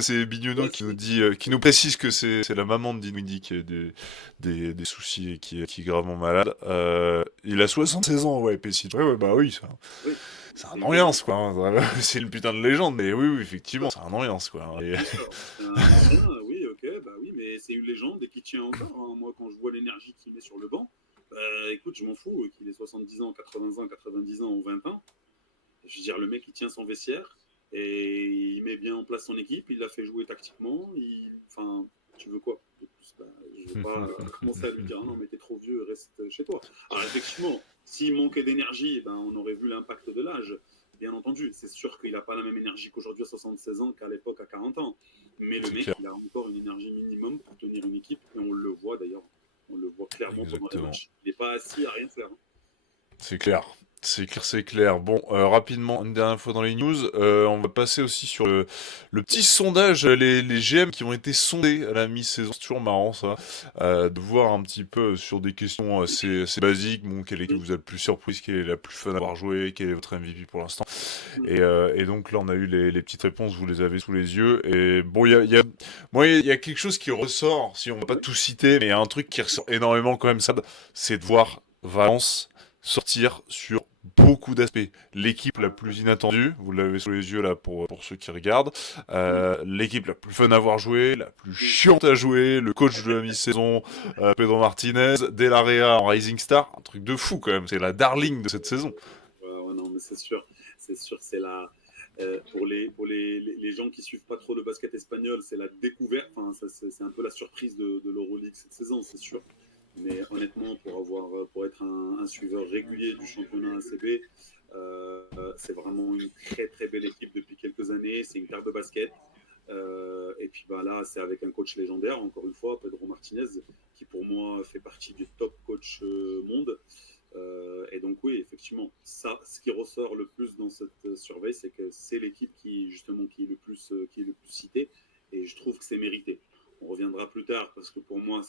C'est Bignono qui nous dit, qui nous précise que c'est la maman de Dinwiddie qui a des soucis et qui est gravement malade. Il a 76 ans, ouais, Pessic. Ouais, ouais, bah oui, Oui, c'est c'est un une légende. Oriens, quoi. Hein. C'est une putain de légende, mais oui, oui, effectivement, c'est un Oriens, quoi. Et- Bien sûr, c'est un ancien, oui, ok, bah oui, mais c'est une légende et qui tient encore. Hein. Moi, quand je vois l'énergie qu'il met sur le banc, écoute, je m'en fous qu'il ait 70 ans, 80 ans, 90 ans ou 20 ans. Je veux dire, le mec, il tient son vestiaire et il met bien en place son équipe, il l'a fait jouer tactiquement. Enfin, tu veux quoi de plus? Bah, je ne vais pas commencer à lui dire non, mais t'es trop vieux, reste chez toi. Alors, effectivement, s'il manquait d'énergie, ben, on aurait vu l'impact de l'âge. Bien entendu, c'est sûr qu'il n'a pas la même énergie qu'aujourd'hui à 76 ans qu'à l'époque à 40 ans. Mais le C'est mec, clair, il a encore une énergie minimum pour tenir une équipe et on le voit d'ailleurs. On le voit clairement pendant les exactement. matchs. Il n'est pas assis à rien faire. Hein. C'est clair. C'est clair, c'est clair. Bon, rapidement, une dernière fois dans les news, on va passer aussi sur le petit sondage, les GM qui ont été sondés à la mi-saison. C'est toujours marrant ça, de voir un petit peu sur des questions assez basiques. Bon, quelle équipe vous a le plus surprise, quelle est la plus fun à avoir joué, quel est votre MVP pour l'instant. Et donc là, on a eu les petites réponses, vous les avez sous les yeux. Et bon, moi, il y a quelque chose qui ressort, si on va pas Ouais. tout citer, mais il y a un truc qui ressort énormément quand même, ça, c'est de voir Valence sortir sur beaucoup d'aspects. L'équipe la plus inattendue, vous l'avez sous les yeux là pour ceux qui regardent, l'équipe la plus fun à voir jouer, la plus chiante à jouer, le coach de la mi-saison, Pedro Martinez, Del Area en Rising Star, un truc de fou quand même, c'est la darling de cette saison. Ouais, non, mais c'est sûr, c'est la pour les gens qui suivent pas trop le basket espagnol, c'est la découverte. Enfin, c'est un peu la surprise de l'Euroleague cette saison, c'est sûr. Mais honnêtement, pour être un suiveur régulier du championnat ACB, c'est vraiment une très très belle équipe depuis quelques années. C'est une terre de basket. Et puis bah, là, c'est avec un coach légendaire, encore une fois, Pedro Martinez, qui pour moi fait partie du top coach monde. Et donc oui, effectivement, ça, ce qui ressort le plus dans cette surveille, c'est que c'est l'équipe qui justement qui est le plus citée, et je trouve que c'est mérité. On reviendra plus tard parce que pour moi,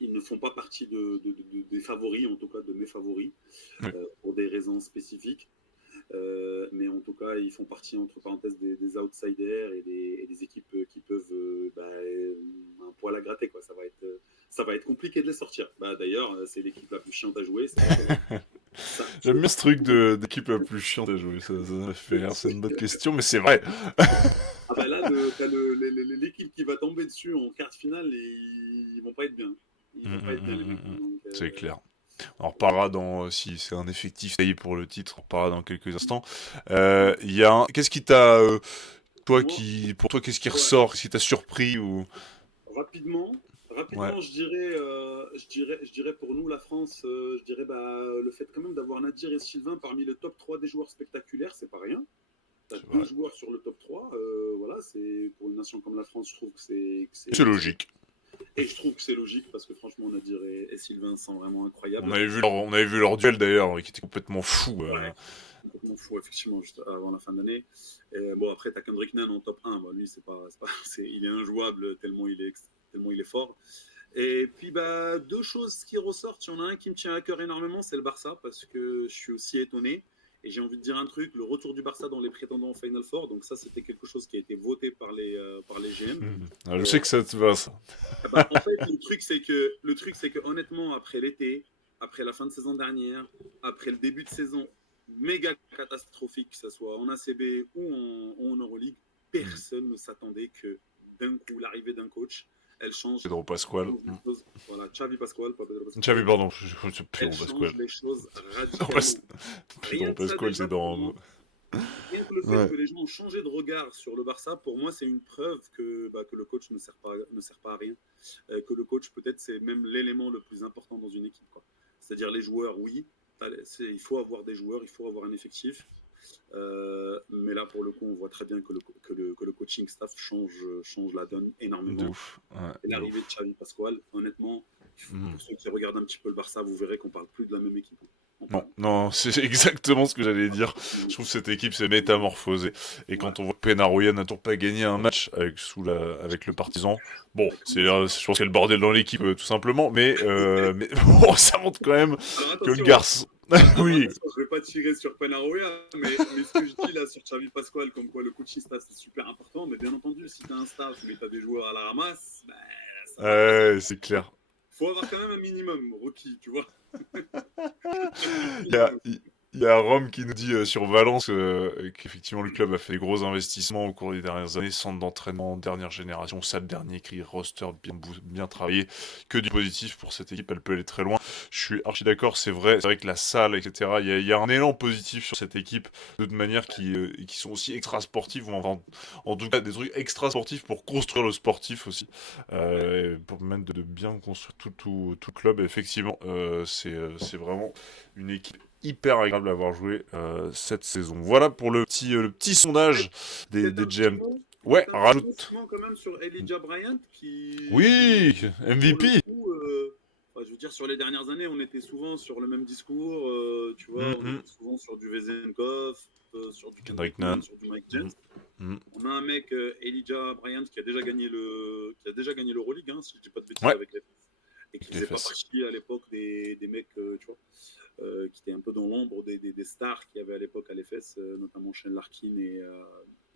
ils ne font pas partie des favoris, en tout cas de mes favoris, Oui. pour des raisons spécifiques. Mais en tout cas, ils font partie, entre parenthèses, des outsiders et des équipes qui peuvent un poil à gratter. Quoi. Ça va être compliqué de les sortir. Bah, d'ailleurs, c'est l'équipe la plus chiante à jouer. J'aime bien ce truc d'équipe la plus chiante à jouer, ça me fait rire, c'est une bonne question, mais c'est vrai. Ah bah là, t'as l'équipe qui va tomber dessus en quart de finale, et ils vont pas être bien. Ils vont pas être bien, les mecs. Hein. Donc, C'est clair. On reparlera si c'est un effectif taillé pour le titre, on reparlera dans quelques instants. Qu'est-ce qui t'a, moi, pour toi, qu'est-ce qui ouais, ressort, qu'est-ce qui t'a surpris ou rapidement, ouais, je dirais pour nous, la France, je dirais bah, le fait quand même d'avoir Nadir et Sylvain parmi le top 3 des joueurs spectaculaires, c'est pas rien. T'as c'est deux vrai, joueurs sur le top 3. Voilà, c'est pour une nation comme la France, je trouve que c'est logique. et je trouve que c'est logique parce que franchement, Nadir et Sylvain sont vraiment On incroyables. avait vu on avait vu leur duel d'ailleurs, qui était complètement fou. Ouais, complètement fou, effectivement, juste avant la fin d'année. Bon, après, t'as Kendrick Nunn en top 1. Bon, lui, il est injouable tellement il est fort. Et puis, bah, deux choses qui ressortent. Il y en a un qui me tient à cœur énormément, c'est le Barça, parce que je suis aussi étonné. Et j'ai envie de dire un truc, le retour du Barça dans les prétendants au Final Four. Donc ça, c'était quelque chose qui a été voté par les GM. Ah, je sais que ça te va, ça. Ah bah, en fait, le truc, c'est que honnêtement, après l'été, après la fin de saison dernière, après le début de saison méga catastrophique, que ce soit en ACB ou en Euroleague, personne ne s'attendait que d'un coup, l'arrivée d'un coach, elle change, Pedro Pascual. change les choses. Voilà, Xavi Pascual, pas Pedro Xavi, Pascual. pardon. Elle Pedro Pascual. change les choses Non, pas... radicalement. Pedro Rien que ça, Pascual, c'est déjà, pour dans... moi, rien que le fait Ouais. que les gens ont changé de regard sur le Barça, pour moi, c'est une preuve que le coach ne sert pas à rien. Que le coach, peut-être, c'est même l'élément le plus important dans une équipe, quoi. C'est-à-dire les joueurs, oui, il faut avoir des joueurs, il faut avoir un effectif. Mais là, pour le coup, on voit très bien que le coaching staff change la donne De énormément. ouf. Ouais, Et de l'arrivée de ouf. Xavi Pascual, honnêtement, Mhm. pour ceux qui regardent un petit peu le Barça, vous verrez qu'on parle plus de la même équipe. On Non, parle. non, c'est exactement ce que j'allais dire. Je trouve que cette équipe s'est métamorphosée. Et Ouais, quand on voit que Penaroya n'a toujours pas gagné un match avec le Partizan, bon, ça commence. je pense qu'il y a le bordel dans l'équipe, tout simplement, mais bon, ça montre quand même Alors que le attention, hein. garçon... Oui, Attention, je ne vais pas tirer sur Penaroya, mais ce que je dis là sur Xavi Pascual, comme quoi le coaching staff c'est super important, mais bien entendu, si tu as un staff mais tu as des joueurs à la ramasse, ben, ça va pas. c'est clair. Faut avoir quand même un minimum requis, tu vois. Il y a, il y a Rome qui nous dit sur Valence qu'effectivement le club a fait des gros investissements au cours des dernières années, centre d'entraînement dernière génération, salle dernier cri, roster bien travaillé, que du positif pour cette équipe, elle peut aller très loin. Je suis archi d'accord, c'est vrai que la salle, etc., il y a un élan positif sur cette équipe, de toute manière qui sont aussi extra sportifs, ou en tout cas des trucs extra sportifs pour construire le sportif aussi, Ouais. et pour permettre de bien construire tout le club. Effectivement, c'est vraiment une équipe hyper agréable à avoir joué cette saison. Voilà pour le petit sondage Peut-être des un petit GM. mot, Ouais, peut-être un petit mot rajoute. Simon, quand même sur Elijah Bryant Oui, pour le MVP. coup, enfin, je veux dire, sur les dernières années, on était souvent sur le même discours, tu vois, on Mm, était souvent sur du Vezenkov, sur du Kendrick Kendrick Nunn, Nunn. sur du Mike James. Mm, mm. On a un mec, Elijah Bryant, qui a déjà gagné l'Euroleague, hein, si je dis pas de bêtises, Ouais, avec les et qui les faisait pas fesses. partie à l'époque des mecs, tu vois, qui étaient un peu dans l'ombre des stars qu'il y avait à l'époque à l'EFS, notamment Shane Larkin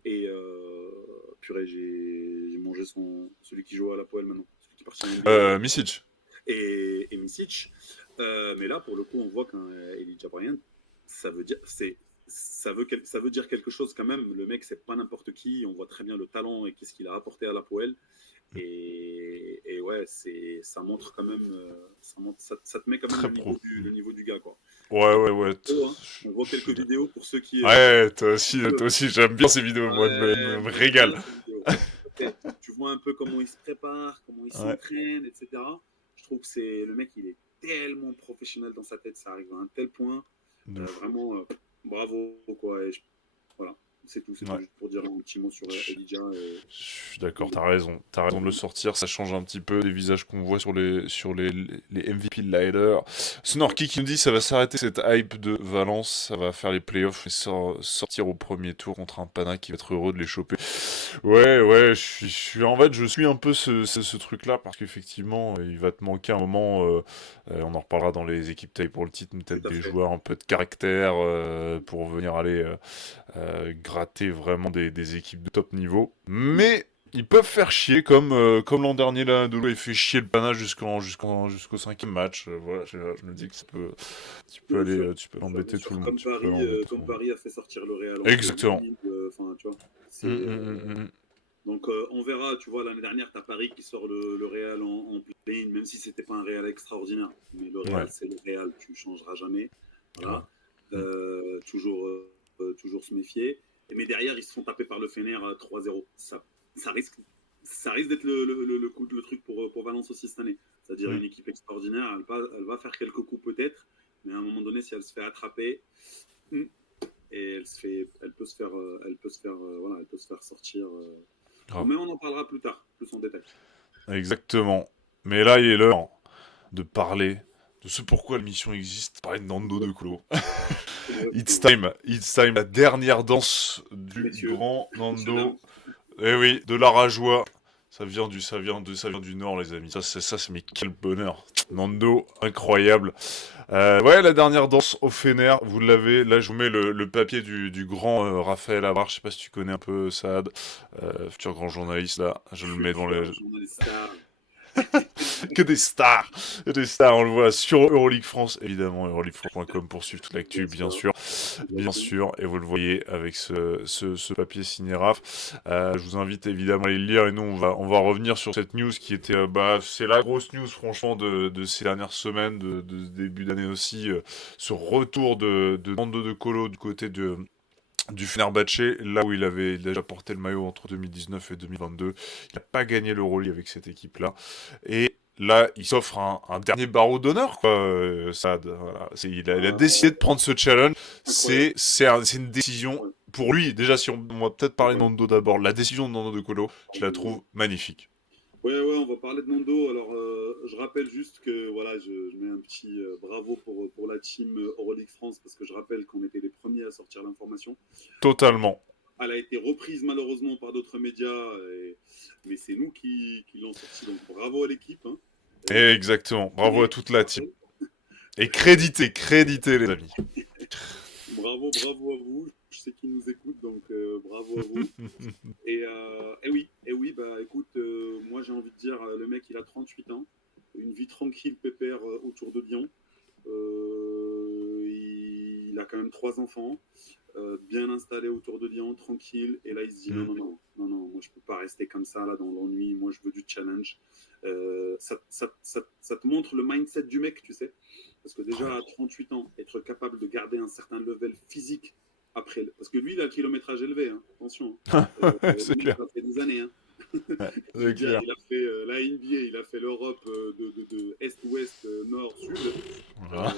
et purée, j'ai mangé celui qui joue à la Poel maintenant, celui qui est parti en NBA Misic. et Misic. Mais là, pour le coup, on voit qu'un Elijah Bryant, ça veut dire, ça veut dire quelque chose quand même. Le mec, c'est pas n'importe qui. On voit très bien le talent et qu'est-ce qu'il a apporté à la Poel. Et ouais, ça montre quand même, ça te met quand même Très pro. le niveau du gars, quoi. Ouais, Et ouais, puis, ouais. hein, on voit Je quelques suis là. vidéos pour ceux qui, Ouais, peu. toi aussi, j'aime bien ces vidéos. Moi, Ouais, me moi j'aime régale. bien ces vidéos. Tu vois un peu comment il se prépare, comment il Ouais, s'entraîne, etc. Je trouve que le mec, il est tellement professionnel dans sa tête, ça arrive à un tel point. de ouf. Vraiment, bravo, quoi. Voilà, c'est tout Ouais. juste pour dire un petit mot sur Elijah. Je suis d'accord, t'as raison de le sortir, ça change un petit peu des visages qu'on voit les MVP leaders. Snorky qui nous dit ça va s'arrêter cette hype de Valence, ça va faire les playoffs et sortir au premier tour contre un Pana qui va être heureux de les choper. Ouais, en fait, je suis un peu ce truc-là parce qu'effectivement, il va te manquer un moment, on en reparlera dans les équipes taille pour le titre, Tout peut-être à des fait. joueurs un peu de caractère pour venir aller gratter vraiment des équipes de top niveau. Mais ils peuvent faire chier comme l'an dernier là, Dolo il fait chier le Pana jusqu'au cinquième match. Voilà, je me dis que Bien sûr, tu peux bien sûr, bien l'embêter tout sûr. le monde. Comme Tu peux Paris, l'embêter tout comme le monde. Paris a fait sortir le Real en Exactement. play-in, enfin, tu vois. C'est, Hum, hum, hum, hum, hum. donc, on verra, tu vois, l'année dernière, tu as Paris qui sort le Real en play-in, même si c'était pas un Real extraordinaire. Mais le Real, Ouais, c'est le Real, tu changeras jamais. grave. Voilà. Hum. Toujours se méfier. Mais derrière, ils se font taper par le Fener 3-0. Ça risque, ça risque d'être le truc pour Valence aussi cette année. C'est-à-dire Hum. une équipe extraordinaire, elle va faire quelques coups peut-être, mais à un moment donné, si elle se fait attraper, et elle peut se faire sortir. Grave. Mais on en parlera plus tard, plus en détail. Exactement. Mais là, il est l'heure de parler de ce pourquoi la mission existe, parler de Nando de Colo. Exactement. It's time, la dernière danse du Messieurs, grand messieurs, dames, Nando. Eh oui, de la rajoie. Ça vient du Nord, les amis. Ça, c'est mais quel bonheur. Nando, incroyable. Ouais, la dernière danse au Fener, vous l'avez. Là, je vous mets le papier du grand Raphaël Avar. Je sais pas si tu connais un peu Saad, futur grand journaliste. Là, je le mets dans les. Futur journaliste star. Que des stars! Que des stars, on le voit sur Euroleague France, évidemment, euroleaguefrance.com pour suivre toute l'actu, Bien bien sûr. sûr. Bien Exactement. sûr, et vous le voyez avec ce papier signé Raph. Je vous invite évidemment à aller le lire, et nous, on va revenir sur cette news qui était, c'est la grosse news, franchement, de ces dernières semaines, de ce début d'année aussi, ce retour de Nando De Colo du côté du Fenerbahçe, là où il avait déjà porté le maillot entre 2019 et 2022. Il n'a pas gagné l'Euroleague avec cette équipe-là. Et là, il s'offre un dernier barreau d'honneur, quoi, Saad. Voilà. Il a Euh, décidé de prendre ce challenge. incroyable. C'est une décision, Ouais. pour lui, déjà, si on va peut-être parler de Ouais. Nando d'abord. La décision de Nando De Colo, je la Ouais. trouve magnifique. Ouais, ouais, on va parler de Nando. Alors, je rappelle juste que voilà, je mets un petit bravo pour la team Euroleague France parce que je rappelle qu'on était les premiers à sortir l'information. Euh, Totalement. Elle a été reprise malheureusement par d'autres médias, mais c'est nous qui l'ont sortie. Donc bravo à l'équipe. Hein. Exactement. Bravo à Et, toute je la team. rappelle, Et crédité, les amis. bravo à vous. Je sais qu'ils nous écoutent, donc bravo à vous. Et oui, bah écoute, moi j'ai envie de dire, le mec il a 38 ans, une vie tranquille, pépère autour de Lyon. Il a quand même 3 enfants, bien installé autour de Lyon, tranquille. Et là il se dit non, Mm. non, non, non, non, moi je peux pas rester comme ça là dans l'ennui, moi je veux du challenge. Ça te montre le mindset du mec, tu sais. Parce que déjà à 38 ans, être capable de garder un certain level physique après. Parce que lui, il a le kilométrage élevé, hein, attention. Le C'est mec, clair. ça fait des années. Hein. Ouais, Je veux c'est dire, clair. il a fait la NBA, il a fait l'Europe de Est-Ouest, Nord-Sud. Voilà.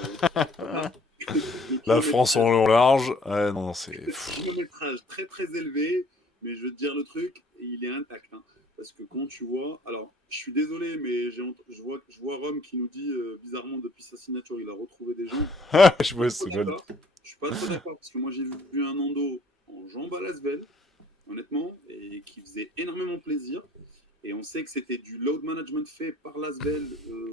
Voilà. Le La France en kilométrage, long large. Ouais, non, c'est. kilométrage très très élevé, mais je veux te dire le truc, il est intact. Hein. Parce que quand tu vois, alors je suis désolé, mais je vois Rome qui nous dit bizarrement depuis sa signature, il a retrouvé des jambes. Je vois ce gars. D'accord. Je suis pas trop d'accord parce que moi j'ai vu un Nando en jambes à l'Asvel, honnêtement, et qui faisait énormément plaisir. Et on sait que c'était du load management fait par l'Asvel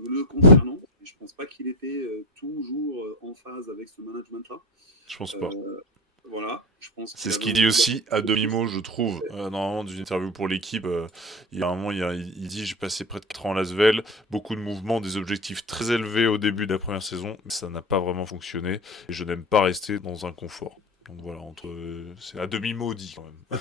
le concernant. Et je pense pas qu'il était toujours en phase avec ce management-là. Je pense pas. Euh, voilà, je pense C'est qu'il ce avait qu'il dit envie d'apporter aussi à plus. demi-mot, je trouve. Normalement, dans une interview pour l'équipe, il y a un moment, il dit: J'ai passé près de 4 ans à Lasvel, beaucoup de mouvements, des objectifs très élevés au début de la première saison, mais ça n'a pas vraiment fonctionné, et je n'aime pas rester dans un confort. Donc voilà, c'est à demi-mot dit quand même. Ça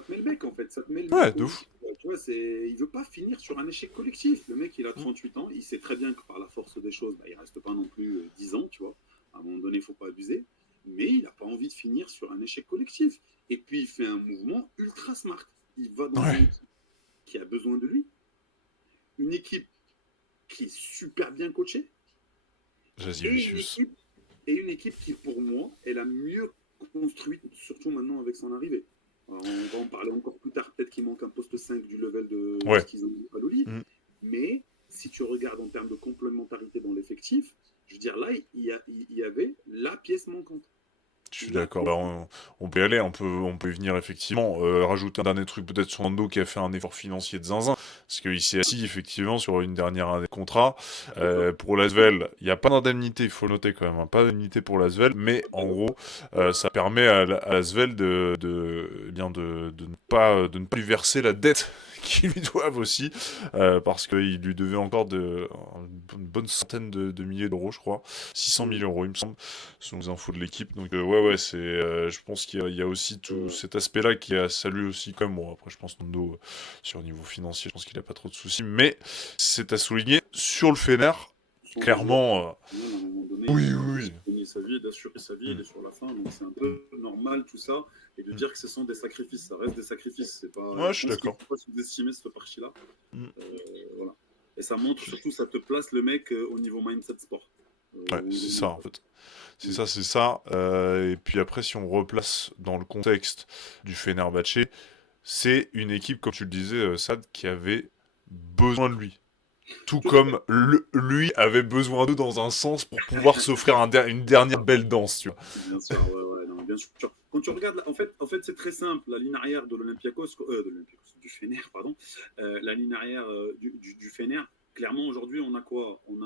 te met le mec en fait, ça te met le Ouais, mec de où ouf. tu vois, il veut pas finir sur un échec collectif. Le mec, il a Mm. 38 ans, il sait très bien que par la force des choses, bah, il reste pas non plus 10 ans, tu vois. À un moment donné, il faut pas abuser, mais il n'a pas envie de finir sur un échec collectif. Et puis il fait un mouvement ultra smart. Il va dans une Ouais, équipe qui a besoin de lui, une équipe qui est super bien coachée, Jazzy et une Vicious. équipe et une équipe qui, pour moi, est la mieux construite, surtout maintenant avec son arrivée. Alors, on va en parler encore plus tard. Peut-être qu'il manque un poste 5 du level de ce Ouais. qu'ils ont dit à Loli. Mm. Mais si tu regardes en termes de complémentarité dans l'effectif, je veux dire, là, il y avait la pièce manquante. Je suis La d'accord. pièce Bah, manquante. on peut y aller, on peut y venir effectivement. Rajouter un dernier truc peut-être sur Ando qui a fait un effort financier de zinzin, parce qu'il s'est assis effectivement sur une dernière année de contrat. D'accord. Pour l'Asvel, il n'y a pas d'indemnité, il faut le noter quand même, hein, pas d'indemnité pour l'Asvel, mais en D'accord. gros, ça permet à l'Asvel de ne pas lui verser la dette qu'ils lui doivent aussi, parce qu'il lui devait encore une bonne centaine de milliers d'euros, je crois, 600 000 Mhm. euros, il me semble, selon les infos de l'équipe. Donc ouais, ouais, je pense qu'il y a aussi tout Euh, cet aspect-là qui a salué aussi quand même. Bon, après, je pense Nando, sur le niveau financier, je pense qu'il a pas trop de soucis, mais c'est à souligner sur le Fener, Ce sont des joueurs clairement. professionnels. À un moment donné, Oui, ils ont envie oui, de gagner sa vie et d'assurer sa vie. Il oui. est sur la fin, donc c'est un Mm, peu normal tout ça. Et de mm, dire que ce sont des sacrifices, ça reste des sacrifices. C'est mm. pas, Ouais, je je suis pense qu'il ne d'accord. faut pas sous-estimer cette partie-là. Mm. Voilà. Et ça montre surtout, ça te place le mec au niveau mindset sport. Ouais, Au c'est niveau ça en mental. fait. C'est Mm. ça, c'est ça. Et puis après, si on replace dans le contexte du Fenerbahçe, c'est une équipe, comme tu le disais, Sad, qui avait besoin de lui. Tout Tout à fait. comme lui avait besoin d'eux dans un sens pour pouvoir s'offrir une dernière belle danse, tu vois. Bien sûr, ouais, ouais, non, bien sûr. quand tu regardes, en fait c'est très simple. La ligne arrière du Fener, pardon, la ligne arrière du Fener, clairement aujourd'hui on a quoi? On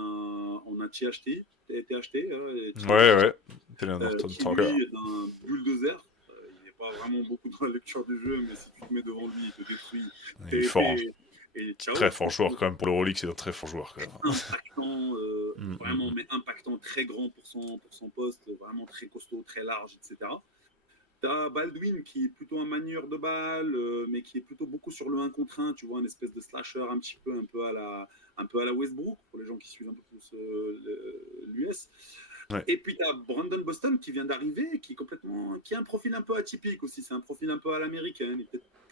a THT, Ouais, ouais. Taylor qui Tucker. lui est un bulldozer. Il n'est pas vraiment beaucoup dans la lecture du jeu, mais si tu te mets devant lui, il te détruit. Il est Et, fort, hein. ciao, Très tu fort vois. joueur quand même. Pour l'Euroleague, c'est un très fort joueur quand même. Impactant, Mm, mm, vraiment, mm. mais impactant, très grand pour son poste, vraiment très costaud, très large, etc. T'as Baldwin qui est plutôt un manieur de balle, mais qui est plutôt beaucoup sur le 1 contre 1, tu vois, une espèce de slasher un peu à la Westbrook, pour les gens qui suivent un peu plus l'US. Ouais. Et puis tu as Brandon Boston qui vient d'arriver, qui a un profil un peu atypique aussi, c'est un profil un peu à l'américaine,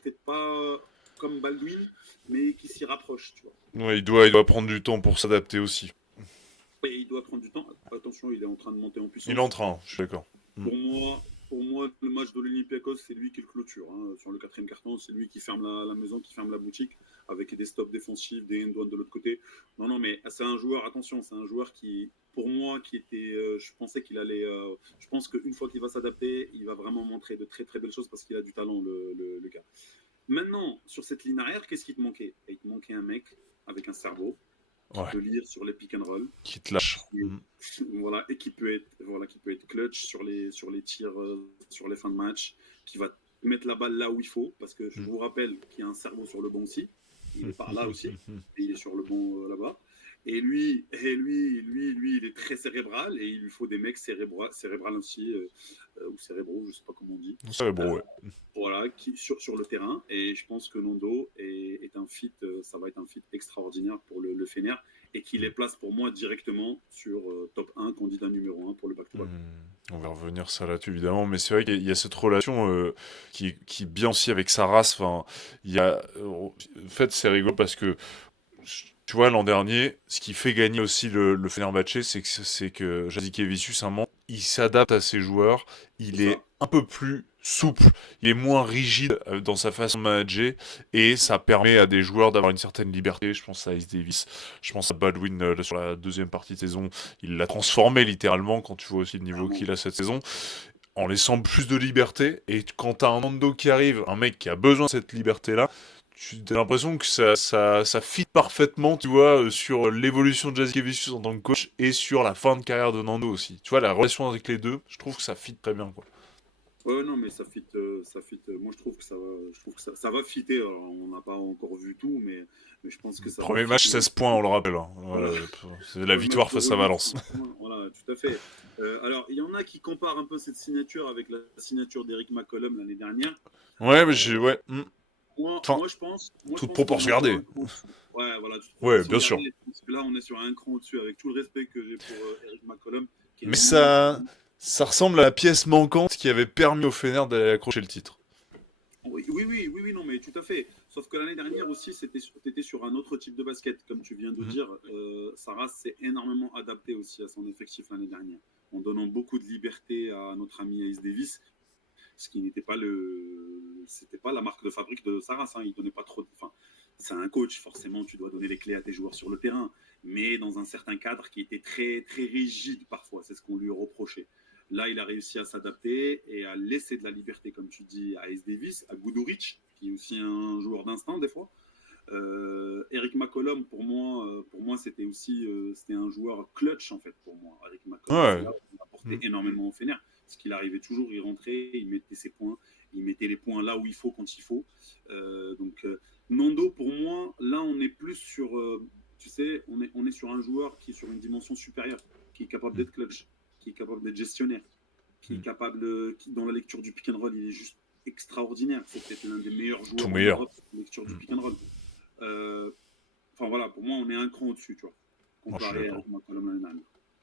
peut-être pas comme Baldwin, mais qui s'y rapproche, tu vois. Ouais, il doit prendre du temps pour s'adapter aussi. Et il doit prendre du temps. Attention, il est en train de monter en Il est en puissance. train, je suis d'accord. Mm. Pour moi, le match de l'Olympiakos, c'est lui qui le clôture, hein. Sur le quatrième carton, c'est lui qui ferme la maison, qui ferme la boutique, avec des stops défensifs, des end-one de l'autre côté. Non, non, mais c'est un joueur, attention, c'est un joueur qui, pour moi, qui était. Je pensais qu'il allait. Je pense qu'une fois qu'il va s'adapter, il va vraiment montrer de très très belles choses parce qu'il a du talent, le gars. Maintenant, sur cette ligne arrière, qu'est-ce qui te manquait? Il te manquait un mec avec un cerveau qui Ouais. peut lire sur les pick and roll, Qui te lâche. qui Mm. voilà, et qui peut être clutch sur les tirs, sur les fins de match, qui va mettre la balle là où il faut, parce que je Mm. vous rappelle qu'il y a un cerveau sur le banc aussi, il est par là aussi, et il est sur le banc là-bas. Et lui, il est très cérébral, et il lui faut des mecs cérébral aussi, ou cérébraux, je sais pas comment on dit, Ça va, bro, euh, ouais. voilà, sur le terrain. Et je pense que Nando est un fit, ça va être un fit extraordinaire pour le Fener, et qui les place pour moi directement sur top 1, candidat numéro 1 pour le back-to-back. On va revenir ça là-dessus évidemment, mais c'est vrai qu'il y a cette relation qui est bien aussi avec sa race. Enfin, il y a, en fait, c'est rigolo parce que tu vois l'an dernier, ce qui fait gagner aussi le Fenerbahçe, c'est que Jasikevičius, à un moment, il s'adapte à ses joueurs, C'est il est ça. un peu plus souple, il est moins rigide dans sa façon de manager et ça permet à des joueurs d'avoir une certaine liberté. Je pense à Ice Davis, je pense à Baldwin sur la deuxième partie de saison, il l'a transformé littéralement quand tu vois aussi le niveau Clairement. qu'il a cette saison, en laissant plus de liberté. Et quand t'as un Nando qui arrive, un mec qui a besoin de cette liberté-là, tu as l'impression que ça fit parfaitement, tu vois, sur l'évolution de Jasikevičius en tant que coach et sur la fin de carrière de Nando aussi. Tu vois, la relation avec les deux, je trouve que ça fit très bien, quoi. Ouais, non, mais ça fit. Moi, je trouve que ça va fitter. Alors, on n'a pas encore vu tout, mais je pense que ça va Premier match, fitter. 16 points, on le rappelle, hein. Voilà. C'est la Pour le match victoire de face à retour, Valence. 16 points. Voilà, tout à fait. Alors, il y en a qui comparent un peu cette signature avec la signature d'Eric McCollum l'année dernière. Ouais, mais Euh, ouais. moi, Enfin, moi, je pense, moi, je toute pense qu'on est proportion encore gardée. un cran au-dessus. Ouais, voilà, toute Ouais, proportion bien sûr. gardée. Parce que là, on est sur un cran au-dessus, avec tout le respect que j'ai pour Eric McCollum, qui est un Mais immense ça ressemble à la pièce manquante qui avait permis au Fener d'aller accrocher le titre. Oui, oui, oui, oui, oui, non, mais tout à fait. Sauf que l'année dernière aussi, t'étais sur un autre type de basket, comme tu viens de Mhm. dire. Saras s'est énormément adapté aussi à son effectif l'année dernière, en donnant beaucoup de liberté à notre ami Ace Davis, ce qui c'était pas la marque de fabrique de Saras, hein. Il donnait pas trop. Enfin, c'est un coach, forcément, tu dois donner les clés à tes joueurs sur le terrain, mais dans un certain cadre qui était très, très rigide parfois. C'est ce qu'on lui reprochait. Là, il a réussi à s'adapter et à laisser de la liberté, comme tu dis, à Ace Davis, à Guduric, qui est aussi un joueur d'instinct des fois. Eric McCollum, pour moi, c'était un joueur clutch en fait pour moi. Eric McCollum, c'est Ouais. là où il apportait Mhm. énormément au Fener, parce qu'il arrivait toujours, il rentrait, il mettait ses points, il mettait les points là où il faut quand il faut. Donc Nando, pour moi, là, on est plus sur, tu sais, on est sur un joueur qui est sur une dimension supérieure, qui est capable Mhm. d'être clutch, qui est capable d'être gestionnaire, qui est Mhm. capable, dans la lecture du pick and roll, il est juste extraordinaire. C'est peut-être l'un des meilleurs Tout joueurs en meilleur. Europe sur la lecture du Mhm. pick and roll. Euh, Enfin voilà, pour moi, on est un cran au-dessus, tu vois, Moi, je suis comparé à d'accord. McCollum l'année dernière.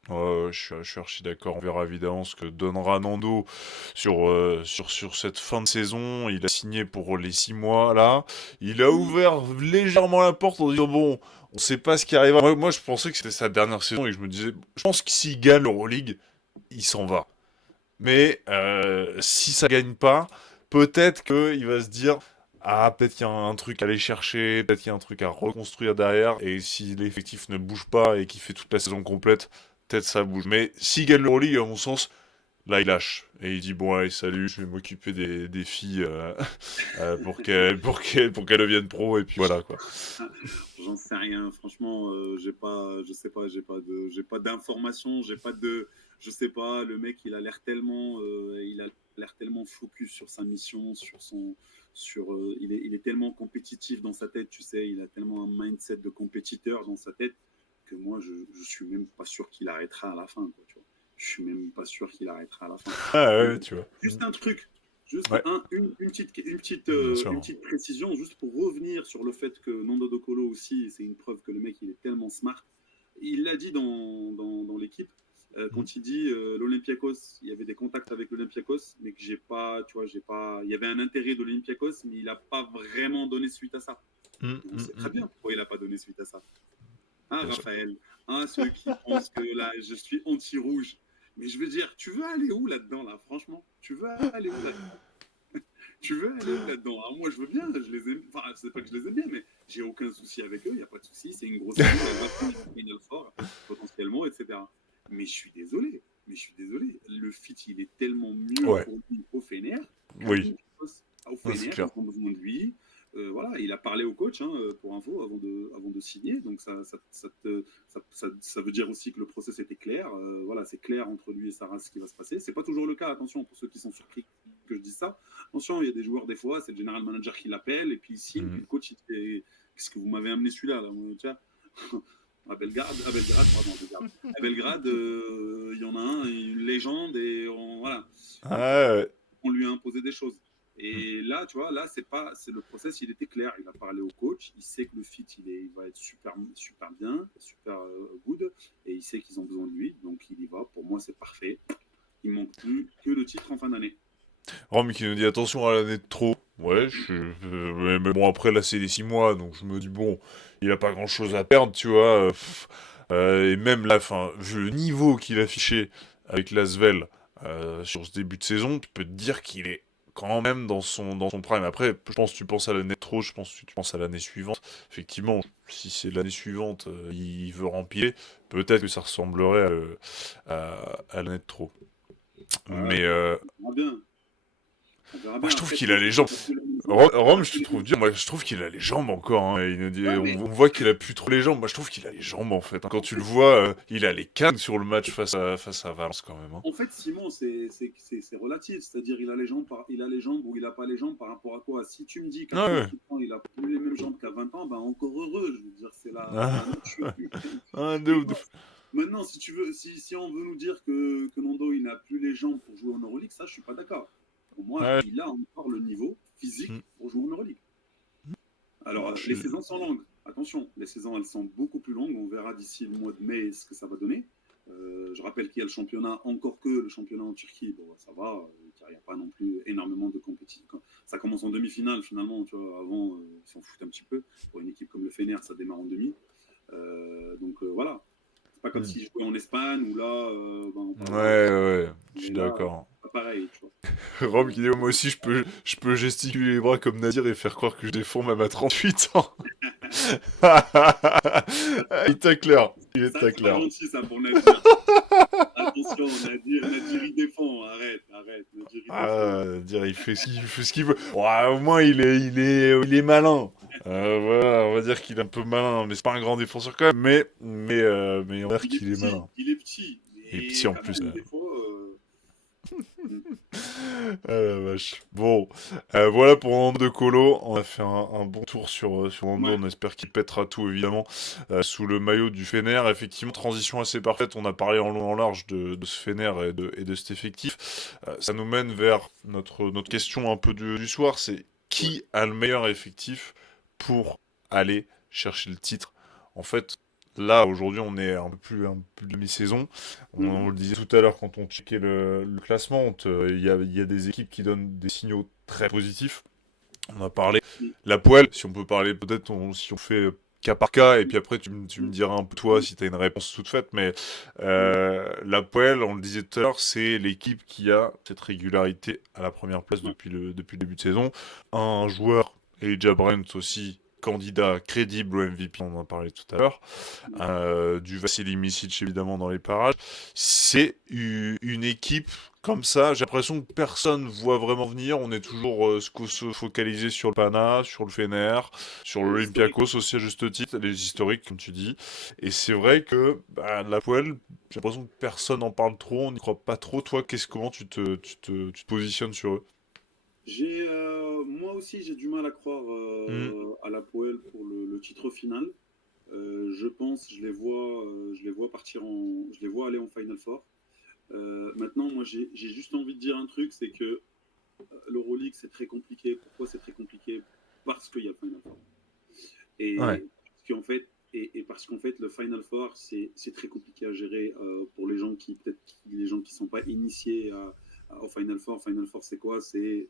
Ouais, ouais, je suis archi d'accord. On verra évidemment ce que donnera Nando sur cette fin de saison. Il a signé pour les 6 mois là. Il a Mm. ouvert légèrement la porte en disant bon, on sait pas ce qui arrivera. Moi, je pensais que c'était sa dernière saison et je me disais, je pense que s'il gagne l'Euroleague, il s'en va. Mais si ça gagne pas, peut-être qu'il va se dire ah, peut-être qu'il y a un truc à aller chercher, peut-être qu'il y a un truc à reconstruire derrière. Et si l'effectif ne bouge pas et qu'il fait toute la saison complète, peut-être ça bouge. Mais s'il gagne l'Euroleague, à mon sens, Là, il lâche. Et il dit, bon, allez, salut, je vais m'occuper des filles pour qu'elles deviennent pro, et puis voilà, quoi. J'en sais rien, franchement, j'ai pas, je sais pas, j'ai pas d'informations, j'ai pas de, je sais pas, le mec, il a l'air tellement focus sur sa mission, il est tellement compétitif dans sa tête, tu sais, il a tellement un mindset de compétiteur dans sa tête que moi, je suis même pas sûr qu'il arrêtera à la fin, quoi, tu vois. Je suis même pas sûr qu'il arrêtera à la fin. Ah ouais, tu vois. Juste un truc, juste Ouais, bien une sûr. petite précision, juste pour revenir sur le fait que Nando De Colo aussi, c'est une preuve que le mec, il est tellement smart. Il l'a dit dans l'équipe, Mhm. quand il dit l'Olympiakos, il y avait des contacts avec l'Olympiakos, mais que il y avait un intérêt de l'Olympiakos, mais il n'a pas vraiment donné suite à ça. Et on sait très bien pourquoi il n'a pas donné suite à ça. Hein, Bien sûr. Raphaël? Hein, ceux qui pensent que là, je suis anti-rouge. Mais je veux dire, tu veux aller où là-dedans, là, franchement? Tu veux aller où là-dedans? Tu veux aller où là-dedans? Ah, moi, je veux bien, je les aime. Enfin, c'est pas que je les aime bien, mais j'ai aucun souci avec eux, il n'y a pas de souci. C'est une grosse équipe, elle va faire une finale fort, potentiellement, etc. Mais je suis désolé. Le fit, il est tellement mieux Ouais, pour lui au Fener qu'à oui, l'Olympiakos. Au ouais, c'est Fener, clair. ils ont besoin de lui. Voilà, il a parlé au coach, hein, pour info, avant de signer. Donc ça veut dire aussi que le process était clair. Voilà, c'est clair entre lui et Sarah ce qui va se passer. C'est pas toujours le cas. Attention pour ceux qui sont surpris que je dise ça. Attention, il y a des joueurs des fois, c'est le general manager qui l'appelle et puis il signe. Puis Mhm. le coach il fait, qu'est-ce que vous m'avez amené celui-là là, tiens. À Belgrade, il y en a un, une légende et voilà. Ah Donc ouais. on lui a imposé des choses. Mhm. Et là, tu vois, là, c'est le process, il était clair. Il a parlé au coach, il sait que le fit, il va être super bien, super good, et il sait qu'ils ont besoin de lui, donc il y va. Pour moi, c'est parfait. Il manque plus que le titre en fin d'année. Rome qui nous dit attention à l'année de trop. Ouais, mais bon, après là c'est les 6 mois, donc je me dis bon, il a pas grand chose à perdre, tu vois. Et même là, enfin, vu le niveau qu'il a affiché avec l'Asvel sur ce début de saison, tu peux te dire qu'il est quand même dans son prime. Après, je pense que tu penses à l'année de trop, je pense que tu penses à l'année suivante. Effectivement, si c'est l'année suivante, il veut remplir, peut-être que ça ressemblerait à l'année de trop. Ouais, Mais on verra bien. On verra moi, je bien. trouve Après, qu'il c'est a les jambes. pas tous les mêmes joueurs. C'est Rome, pas je tous te les trouve mêmes dur. joueurs. Moi, je trouve qu'il a les jambes encore. Hein. Ouais, mais On voit qu'il a plus trop les jambes. Moi, je trouve qu'il a les jambes en fait. Hein. Quand en tu le fait, vois, il a les cannes sur le match face à Valence quand même. Hein. Simon, c'est relatif. C'est-à-dire, il a les jambes ou il n'a pas les jambes par rapport à quoi? Si tu me dis qu'à Ah ouais. 38 ans, il a plus les mêmes jambes qu'à 20 ans, ben encore heureux. Je veux dire, c'est Ah, la même chose. ah, de Mais ouf, de bon, ouf. maintenant, si on veut nous dire que Nando, il n'a plus les jambes pour jouer en Euroleague, ça, je suis pas d'accord. Pour moi, Ouais. il a encore le niveau physique Hmm. pour jouer en Euroleague. Alors, Non, les saisons sont longues. Attention, les saisons, elles sont beaucoup plus longues. On verra d'ici le mois de mai ce que ça va donner. Je rappelle qu'il y a le championnat, encore que le championnat en Turquie, bon, ça va, il n'y a pas non plus énormément de compétition. Ça commence en demi-finale, finalement, tu vois, avant, ils s'en foutent un petit peu. Pour une équipe comme le Fener, ça démarre en demi. Voilà. C'est pas comme Hmm. s'ils jouaient en Espagne, où là, on Ouais, parlera. ouais, ouais. Je suis Mais là, d'accord. c'est pas pareil, tu vois. Rome Euh, qui dit moi aussi, je peux gesticuler les bras comme Nadir et faire croire que je défends même à 38 ans. Il t'a clair. Il est ça, t'a c'est pas clair. gentil, ça, pour Nadir. Attention, Nadir, il défend. Arrête. Nadir, il défend. Ah, dire il fait ce qu'il veut. Ouais, au moins il est malin. Voilà, on va dire qu'il est un peu malin, mais c'est pas un grand défenseur quand même. Mais on va dire qu'il est malin. Il est petit, Il est petit mais en quand plus. même, des fois. Hmm. Ah la vache. Bon, voilà pour Nando de Colo. On a fait un bon tour sur Nando. Ouais. On espère qu'il pètera tout évidemment sous le maillot du Fener. Effectivement, transition assez parfaite. On a parlé en long en large de ce Fener et de cet effectif. Ça nous mène vers notre question un peu du soir. C'est Ouais. qui a le meilleur effectif pour aller chercher le titre? En fait, là aujourd'hui, on est un peu plus de mi-saison. On Mhm. le disait tout à l'heure quand on checkait le classement, il y a des équipes qui donnent des signaux très positifs. On a parlé Mhm. la poêle, si on peut parler peut-être si on fait cas par cas, et puis après tu me diras un peu toi si tu as une réponse toute faite, mais Mhm. la poêle, on le disait tout à l'heure, c'est l'équipe qui a cette régularité à la première place Ouais. depuis le début de saison. Un joueur, Elijah Brent aussi, candidat crédible au MVP, on en a parlé tout à l'heure du Vassili Micic évidemment dans les parages. C'est une équipe comme ça, j'ai l'impression que personne voit vraiment venir. On est toujours se focaliser sur le Pana, sur le Fener, sur Les historiques. l'Olympiakos aussi à juste titre, les historiques comme tu dis. Et c'est vrai que bah, la poêle, j'ai l'impression que personne n'en parle trop, on n'y croit pas trop. Toi, comment tu te positionnes sur eux? Moi aussi, j'ai du mal à croire Hmm. à la Poel pour le titre final. Je pense, je les vois je les vois aller en Final Four. Maintenant, moi, j'ai juste envie de dire un truc, c'est que l'Euroleague, c'est très compliqué. Pourquoi c'est très compliqué? Parce qu'il y a le Final Four. Ouais. Et parce qu'en fait, le Final Four, c'est très compliqué à gérer pour les gens les gens qui sont pas initiés au Final Four. Final Four, c'est quoi? C'est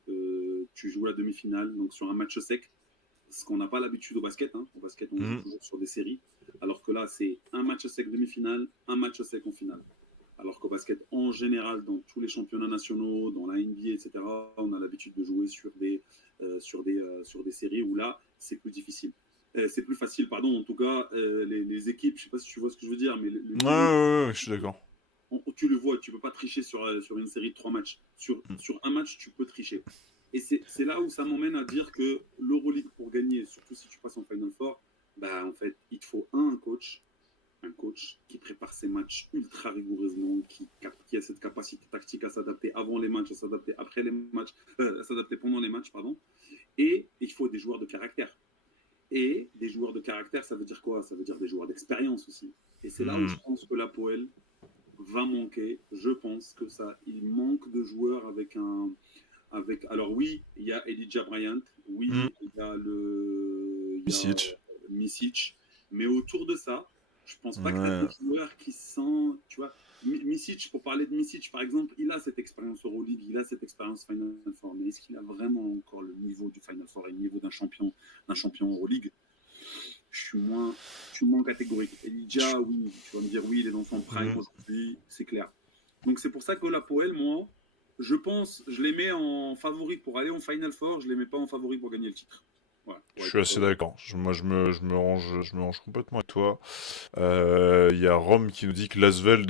tu joues la demi-finale, donc sur un match sec, ce qu'on n'a pas l'habitude au basket. Hein. Au basket, on joue Hmm. toujours sur des séries, alors que là, c'est un match sec demi-finale, un match sec en finale. Alors qu'au basket, en général, dans tous les championnats nationaux, dans la NBA, etc., on a l'habitude de jouer sur des séries où là, c'est plus difficile. C'est plus facile, pardon. En tout cas, les équipes, je ne sais pas si tu vois ce que je veux dire, mais le Ouais, ouais, niveau, ouais, je suis d'accord. tu le vois, tu ne peux pas tricher sur une série de 3 matchs. Hmm. Sur un match, tu peux tricher. Et c'est là où ça m'emmène à dire que l'Euroleague, pour gagner, surtout si tu passes en Final Four, bah, en fait, il te faut un coach qui prépare ses matchs ultra rigoureusement, qui a cette capacité tactique à s'adapter avant les matchs, à s'adapter après les matchs, à s'adapter pendant les matchs, pardon. Et il faut des joueurs de caractère. Et des joueurs de caractère, ça veut dire quoi? Ça veut dire des joueurs d'expérience aussi. Et c'est là où Hmm. je pense que la Poel va manquer. Je pense que ça, il manque de joueurs alors oui, il y a Elijah Bryant, Hmm. oui, il y a Misic. Misic, mais autour de ça, je pense pas que tu as des Ouais. joueurs qui sont, tu vois, Misic, pour parler de Misic par exemple, il a cette expérience Euroleague, il a cette expérience Final Four, mais est-ce qu'il a vraiment encore le niveau du Final Four et le niveau d'un champion Euroleague? Je suis moins catégorique. Je- Elijah, oui, tu vas me dire oui, il est dans son prime Hmm. aujourd'hui, c'est clair. Donc c'est pour ça que la Poel, moi, je pense, je les mets en favori pour aller en Final Four, je les mets pas en favori pour gagner le titre. Voilà, Je pour suis être. assez d'accord. Moi, je me range complètement avec toi. Il y a Rome qui nous dit que Lasvel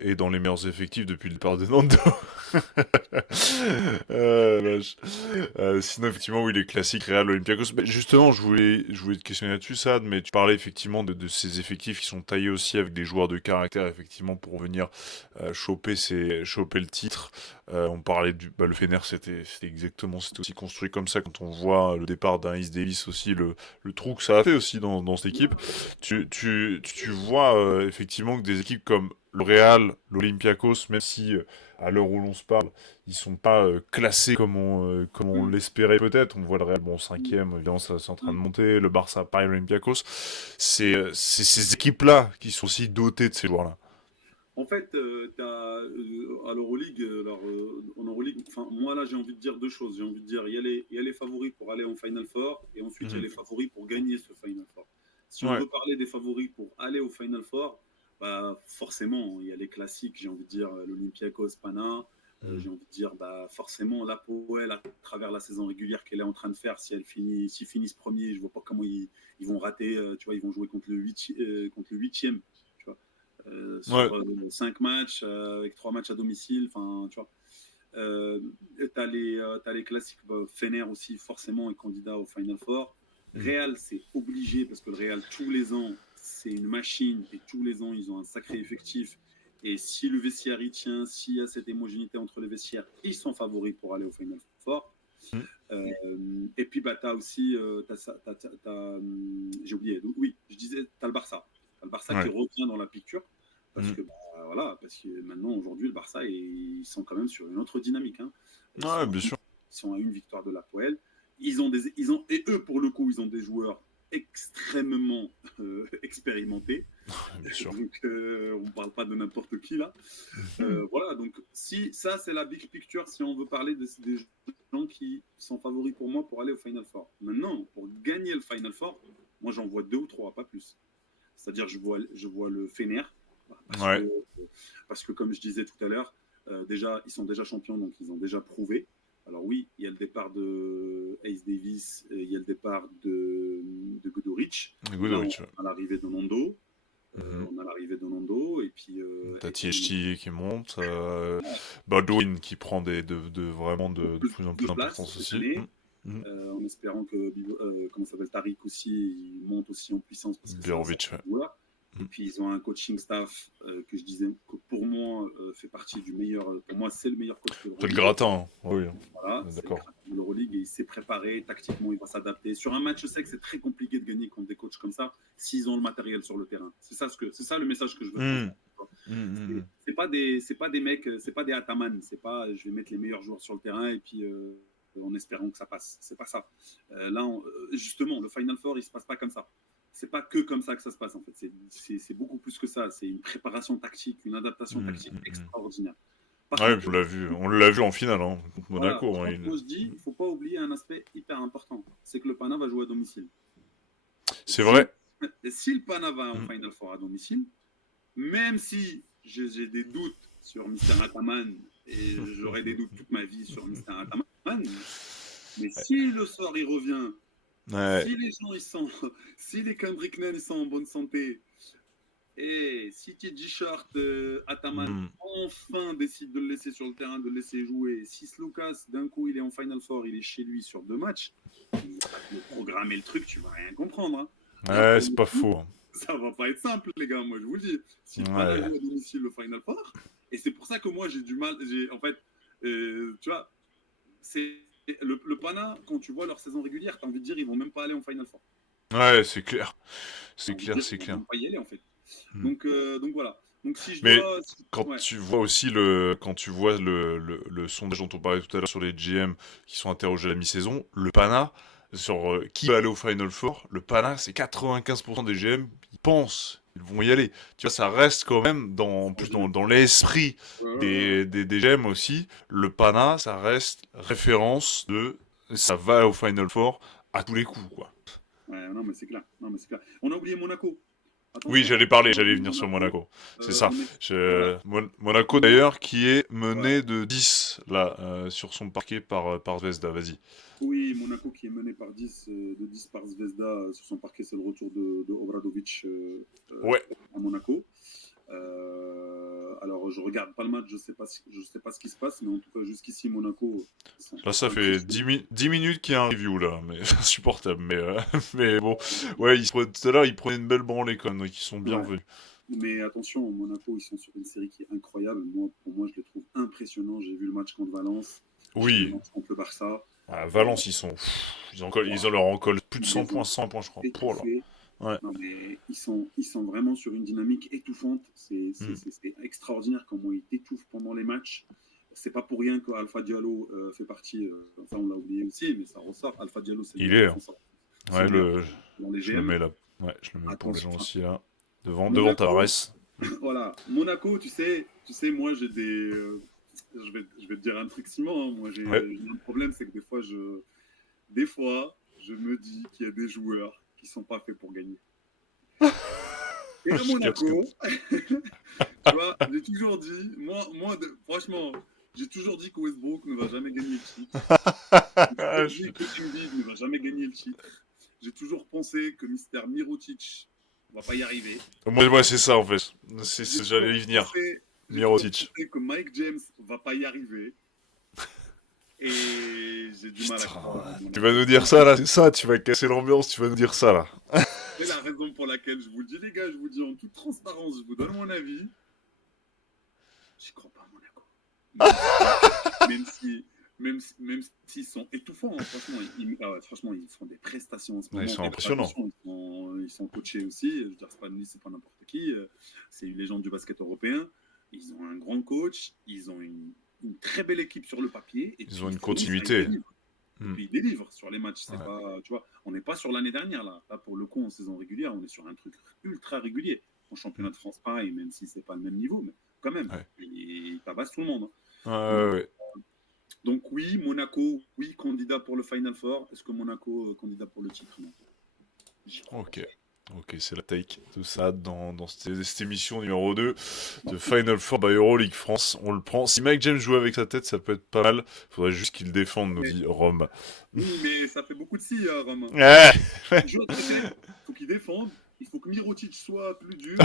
est dans les meilleurs effectifs depuis le départ de Nando. Vache. Sinon, effectivement, oui, les classiques Real Olympiakos. Mais justement, je voulais te questionner là-dessus, Sad, mais tu parlais effectivement de ces effectifs qui sont taillés aussi avec des joueurs de caractère, effectivement, pour venir choper le titre. On parlait le Fener, c'était aussi construit comme ça. Quand on voit le départ d'un Is Davis aussi, le trou que ça a fait aussi dans cette équipe, tu vois effectivement que des équipes comme le Real, l'Olympiakos, même si à l'heure où l'on se parle, ils sont pas classés comme on Mm, l'espérait peut-être. On voit le Real, bon, mm, cinquième, évidemment, ça c'est en train de mm. monter. Le Barça, pareil, l'Olympiakos. C'est ces équipes-là qui sont aussi dotées de ces joueurs-là. En fait, à l'Euroleague, en Euroleague, enfin, moi là j'ai envie de dire deux choses. J'ai envie de dire, il y a les favoris pour aller en Final Four, et ensuite il y a Mhm. les favoris pour gagner ce Final Four. Si on Ouais. veut parler des favoris pour aller au Final Four, bah, forcément, il y a les classiques, j'ai envie de dire l'Olympiakos, Pana. Mhm. J'ai envie de dire, bah, forcément, la Poel, à travers la saison régulière qu'elle est en train de faire, s'ils finissent premiers, je vois pas comment ils vont rater. Tu vois, ils vont jouer contre le huitième. Tu vois, Ouais. sur 5 matchs, avec 3 matchs à domicile. Enfin, tu vois. T'as les classiques. Fener aussi, forcément, est candidat au Final Four. Mhm. Real, c'est obligé parce que le Real, tous les ans, c'est une machine et tous les ans, ils ont un sacré effectif. Et si le vestiaire y tient, s'il y a cette homogénéité entre les vestiaires, ils sont favoris pour aller au Final Four. Mhm. Et puis, bah, tu as aussi, j'ai oublié, oui, je disais, tu as le Barça. T'as le Barça qui Ouais. revient dans la picture parce Mhm. que, bah, voilà, parce que maintenant, aujourd'hui, le Barça, ils sont quand même sur une autre dynamique. Hein. Ils, Ouais, sont, bien sûr. ils sont à une victoire de la Poel. Et eux, pour le coup, ils ont des joueurs extrêmement expérimentés. Bien sûr. Donc, on ne parle pas de n'importe qui là. Mhm. Voilà, donc si ça c'est la big picture, si on veut parler des gens qui sont favoris pour moi pour aller au Final Four. Maintenant, pour gagner le Final Four, moi j'en vois deux ou trois, pas plus. C'est-à-dire je vois le Fener, parce Ouais. que, parce que comme je disais tout à l'heure, déjà ils sont déjà champions, donc ils ont déjà prouvé. Alors oui, il y a le départ de Ace Davis, il y a le départ de Guduric, mais là on Goodrich. Ouais. a l'arrivée de Nando. On a l'arrivée de Nando, et puis... Tati Echti qui monte, Baldwin qui prend vraiment de plus en plus d'importance cette aussi. année, en espérant que comment s'appelle, Tariq aussi, il monte aussi en puissance, parce que Birovic, voilà. Et puis ils ont un coaching staff que je disais que pour moi fait partie du meilleur. Pour moi, c'est le meilleur coach de C'est le l'Euroleague. gratin, oui. Voilà, c'est le D'accord. gratin de l'Euroleague, et il s'est préparé tactiquement, il va s'adapter. Sur un match, je sais que c'est très compliqué de gagner contre des coachs comme ça s'ils ont le matériel sur le terrain. C'est ça le message que je veux transmettre. C'est pas des mecs, c'est pas des Ataman, c'est pas je vais mettre les meilleurs joueurs sur le terrain et puis en espérant que ça passe. C'est pas ça. Là, justement, le Final Four, il se passe pas comme ça. C'est pas que comme ça que ça se passe en fait. C'est beaucoup plus que ça. C'est une préparation tactique, une adaptation tactique extraordinaire. Ouais, on l'a vu en finale, hein, contre Monaco. Voilà, moi je dis, il faut pas oublier un aspect hyper important, c'est que le Pana va jouer à domicile. C'est vrai. Si le Pana va en Final Four à domicile, même si j'ai des doutes sur Mister Ataman, et j'aurai des doutes toute ma vie sur Mister Ataman, mais si le soir il revient, si les gens si les Kendrick Nunn ils sont en bonne santé, et si TJ Short, Ataman enfin décide de le laisser sur le terrain, de le laisser jouer, si Sloukas d'un coup il est en Final Four, il est chez lui sur 2 matchs, il va programmer le truc, tu vas rien comprendre. Hein. Ouais, c'est pas faux. Ça va pas être simple, les gars, moi je vous le dis. Si le Pana joue à domicile le Final Four, et c'est pour ça que moi j'ai du mal, en fait, tu vois, c'est le Pana, quand tu vois leur saison régulière, t'as envie de dire ils vont même pas aller en Final Four. Ouais, c'est clair. C'est clair. Ils vont pas y aller en fait. Donc voilà. Donc si je Mais dois... quand tu vois aussi quand tu vois le sondage dont on parlait tout à l'heure sur les GM qui sont interrogés à la mi-saison, le Pana, sur qui va aller au Final Four, le Pana, c'est 95% des GM, ils pensent, ils vont y aller. Tu vois, ça reste quand même dans l'esprit des GM aussi. Le Pana, ça reste référence ça va au Final Four à tous les coups, quoi. Ouais, non, mais c'est clair. On a oublié Monaco. Attention, Oui, j'allais venir sur Monaco. C'est ça. Monaco, Voilà. d'ailleurs, qui est mené de 10, là, sur son parquet par Zvezda, vas-y. Oui, Monaco qui est mené par 10, de 10 par Zvezda sur son parquet, c'est le retour de Obradovic à Monaco. Alors, je regarde pas le match, je sais pas ce qui se passe, mais en tout cas, jusqu'ici, Monaco... Là, ça fait 10 minutes qu'il y a un review, là, mais insupportable. Mais bon, ouais, tout à l'heure, ils prenaient une belle branlée, quand même, donc ils sont bien revenus. Mais attention, Monaco, ils sont sur une série qui est incroyable. Pour moi, je les trouve impressionnants. J'ai vu le match contre Valence. Oui. J'ai vu le match contre le Barça. Valence, ils leur en collent plus de 100 points, je crois. Pour là. Ouais. Non, mais ils sont vraiment sur une dynamique étouffante. C'est extraordinaire comment ils t'étouffent pendant les matchs. C'est pas pour rien qu'Alpha Diallo fait partie. Ça, on l'a oublié aussi, mais ça ressort. Alpha Diallo, c'est le je le mets là. Ouais, je le mets pour les gens aussi là. Devant Tavares. Voilà, Monaco, tu sais, moi j'ai des. Je vais te dire un truc, Simon. Hein. Moi, j'ai un problème, c'est que des fois, je me dis qu'il y a des joueurs qui sont pas faits pour gagner. Et à Monaco, tu vois, j'ai toujours dit, franchement, j'ai toujours dit que Westbrook ne va jamais gagner le titre. J'ai toujours dit que Embiid ne va jamais gagner le titre. J'ai toujours pensé que Mister Mirotic ne va pas y arriver. Moi, c'est ça en fait. J'allais y venir. Mirotic. J'ai pensé que Mike James va pas y arriver. Et j'ai du mal à croire. Tu vas nous dire ça là, c'est ça, tu vas casser l'ambiance, tu vas nous dire ça là. C'est la raison pour laquelle je vous le dis, les gars, je vous dis en toute transparence, je vous donne mon avis. J'y crois pas à Monaco. Même s'ils sont étouffants, hein, franchement, ils font des prestations en ce moment. Ils sont impressionnants. Ils sont coachés aussi. Je veux dire, c'est pas n'importe qui. C'est une légende du basket européen. Ils ont un grand coach. Ils ont une très belle équipe sur le papier. Et ils ont une continuité. Et puis ils délivrent sur les matchs. C'est pas, tu vois, on n'est pas sur l'année dernière là. Là, pour le coup, en saison régulière, on est sur un truc ultra régulier. En championnat de France, pareil, même si c'est pas le même niveau, mais quand même, ils tabassent tout le monde. Donc oui, Monaco, candidat pour le Final Four. Est-ce que Monaco candidat pour le titre? Non. Ok, c'est la take de ça dans cette émission numéro 2 de Final Four by EuroLeague France. On le prend. Si Mike James joue avec sa tête, ça peut être pas mal. Faudrait juste qu'il défende, nous dit Rome. Oui, mais ça fait beaucoup de si, Rome. Ouais. Il faut qu'il défende. Il faut que Mirotic soit plus dur.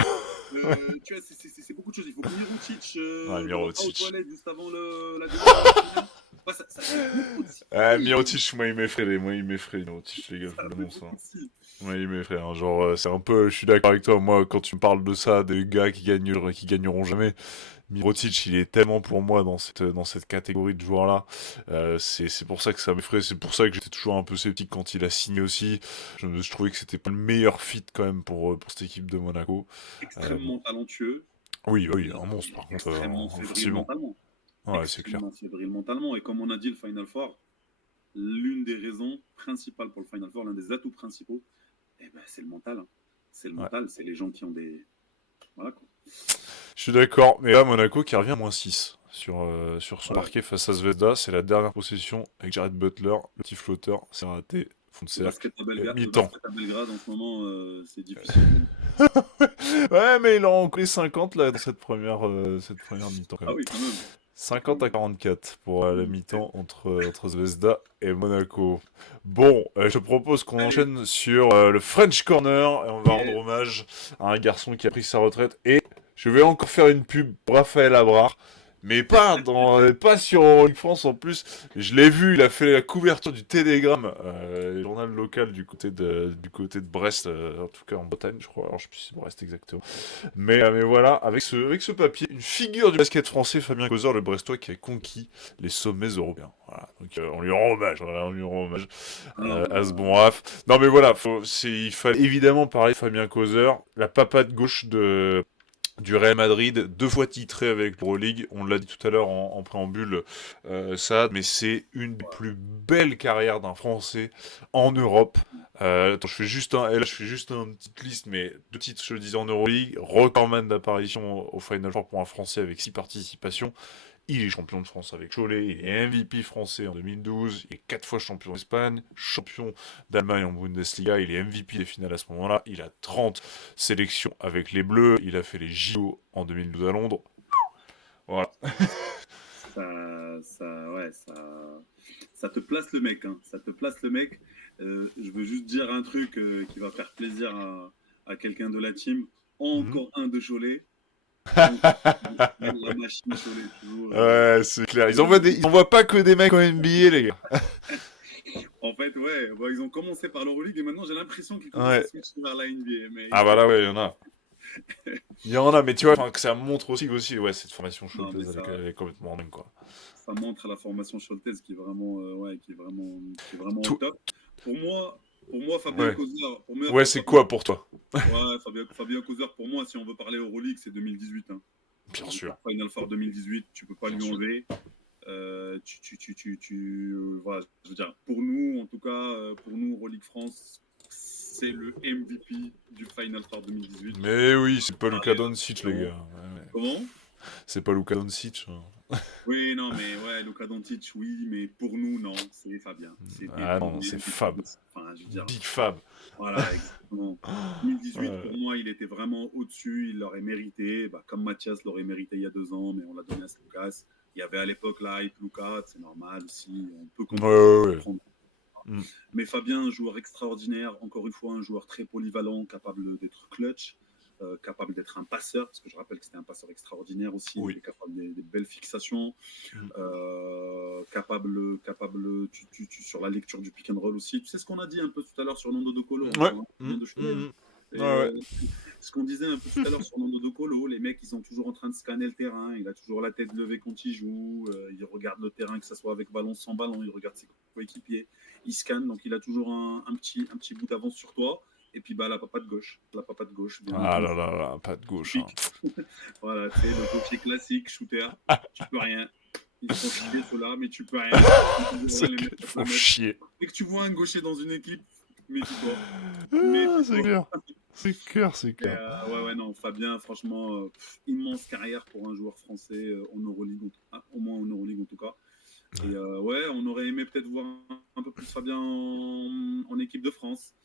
Tu vois, c'est beaucoup de choses. Il faut que Mirotic Ouais, ne va pas aux Mirotic. toilettes juste avant la demi-finale. Enfin, ça fait beaucoup de Mirotic, moi, il m'effraie, Mirotic, les gars, je ça vous fait l'annonce. beaucoup de si. Ouais, il m'effraie, hein. Genre, c'est un peu, je suis d'accord avec toi, moi, quand tu me parles de ça, des gars qui gagneront jamais, Mirotic, il est tellement pour moi dans cette catégorie de joueurs-là. C'est pour ça que ça m'effraie, c'est pour ça que j'étais toujours un peu sceptique quand il a signé aussi. Je trouvais que c'était pas le meilleur fit quand même pour cette équipe de Monaco. Bon. Extrêmement talentueux, Oui, oui, un mais monstre par contre, extrêmement fébrile offensivement. mentalement. Ouais, c'est clair. Extrêmement fébrile mentalement. Et comme on a dit, le Final Four, l'une des raisons principales pour le Final Four, l'un des atouts principaux, eh ben, c'est le mental. Hein. C'est le Ouais. mental, c'est les gens qui ont des. Voilà quoi. Je suis d'accord, mais là, Monaco qui revient à -6 sur son Ouais. parquet face à Zvezda, c'est la dernière possession avec Jared Butler, le petit flotteur, c'est raté, fond de Le cercle, basket à, et le mi-temps. basket à Belgrade en ce moment, c'est difficile. Ouais, mais il en a encore 50 là dans cette première mi-temps quand Ah même. oui, quand même. Quand 50 à même. 44 pour la mi-temps entre Zvezda et Monaco. Bon, je te propose qu'on Allez, enchaîne sur le French Corner et on va rendre yes. hommage à un garçon qui a pris sa retraite. Et je vais encore faire une pub pour Raphaël Abrard, mais pas sur Euroleague France en plus. Je l'ai vu, il a fait la couverture du Télégramme, journal local du côté de Brest, en tout cas en Bretagne, je crois. Alors je sais plus si c'est Brest exactement. Mais voilà, avec ce papier, une figure du basket français, Fabien Causeur, le Brestois, qui a conquis les sommets européens. Voilà, donc on lui rend hommage, voilà, on lui rend hommage Alors, à ce bon Raph. Non mais voilà, il fallait évidemment parler de Fabien Causeur, la papatte gauche du Real Madrid, 2 fois titré avec l'Euroleague, on l'a dit tout à l'heure en préambule, ça, mais c'est une des plus belles carrières d'un Français en Europe. Attends, je fais juste une petite liste, mais 2 titres, je le disais, en Euroleague, recordman d'apparition au Final Four pour un Français avec 6 participations. Il est champion de France avec Cholet, il est MVP français en 2012, il est 4 fois champion d'Espagne, champion d'Allemagne en Bundesliga, il est MVP des finales à ce moment-là, il a 30 sélections avec les Bleus, il a fait les JO en 2012 à Londres. Voilà. ouais, ça te place le mec. Hein. Ça te place le mec. Je veux juste dire un truc qui va faire plaisir à quelqu'un de la team. Mhm. Encore un de Cholet. Encore la machine Cholet, toujours. Ouais, c'est clair. Toujours. Ils envoient pas que des mecs en NBA, les gars. En fait, ouais, bah, ils ont commencé par l'Euroleague et maintenant j'ai l'impression qu'ils commencent à Ouais. switcher vers la NBA. Mais il Ah bah faut. là, ouais, il y en a. Il y en a, mais tu vois, enfin, que ça montre aussi, ouais, cette formation Non, mais Choltaise, elle est complètement dingue, quoi. ça montre la formation Scholtez qui est vraiment, ouais, qui est vraiment au Tout... top. Pour moi, Fabien Ouais. Causeur, Ouais, c'est quoi pour toi? ouais, Fabien Causeur, pour moi, si on veut parler Euroleague, c'est 2018. Hein. Bien sûr. Final Four 2018, tu peux pas Bien lui sûr. enlever. Voilà, je veux dire, pour nous, en tout cas, pour nous, Euroleague France, c'est le MVP du Final Four 2018. Mais oui, c'est pas Luka Allez, Doncic, les gars. Ouais, ouais. comment? C'est pas Luka Doncic, hein. Oui, non, mais ouais, Luka Doncic, oui, mais pour nous, non, c'est Fabien. C'était Ah lui non, c'est MVP. Fab. Enfin, je veux dire, Big Fab. voilà, exactement. 2018, Ouais. pour moi, il était vraiment au-dessus, il l'aurait mérité, bah, comme Mathias l'aurait mérité il y a 2 ans, mais on l'a donné à Lucas. Il y avait à l'époque la hype Lucas, c'est normal aussi, on peut Ouais, ouais, ouais. comprendre. Mm. Mais Fabien, un joueur extraordinaire, encore une fois, un joueur très polyvalent, capable d'être clutch, capable d'être un passeur, parce que je rappelle que c'était un passeur extraordinaire aussi, il Oui. était capable des belles fixations, Mm. capable sur la lecture du pick and roll aussi. Tu sais ce qu'on a dit un peu tout à l'heure sur Nando De Colo, Ouais. on Mm. vient de Cholet, hein. Mm. Et, Ouais, ouais. ce qu'on disait un peu tout à l'heure sur Nando De Colo, les mecs, ils sont toujours en train de scanner le terrain. Il a toujours la tête levée quand il joue. Il regarde le terrain, que ce soit avec ballon, sans ballon. Il regarde ses coéquipiers. Il scanne, donc il a toujours un petit bout d'avance sur toi. Et puis bah, la papate gauche, bien Ah entendu. là là là, pas de gauche, hein. Voilà, c'est le gaucher classique, shooter. Tu peux rien. Ils font chier ceux-là, mais tu peux rien. C'est qu'ils font chier. Dès que tu vois un gaucher dans une équipe, méfie-toi. Ah, c'est clair. C'est clair, c'est Et, clair. ouais, non, Fabien, franchement, immense carrière pour un joueur français en Euroleague, au moins en Euroleague en tout cas. Et ouais, on aurait aimé peut-être voir un peu plus Fabien en équipe de France.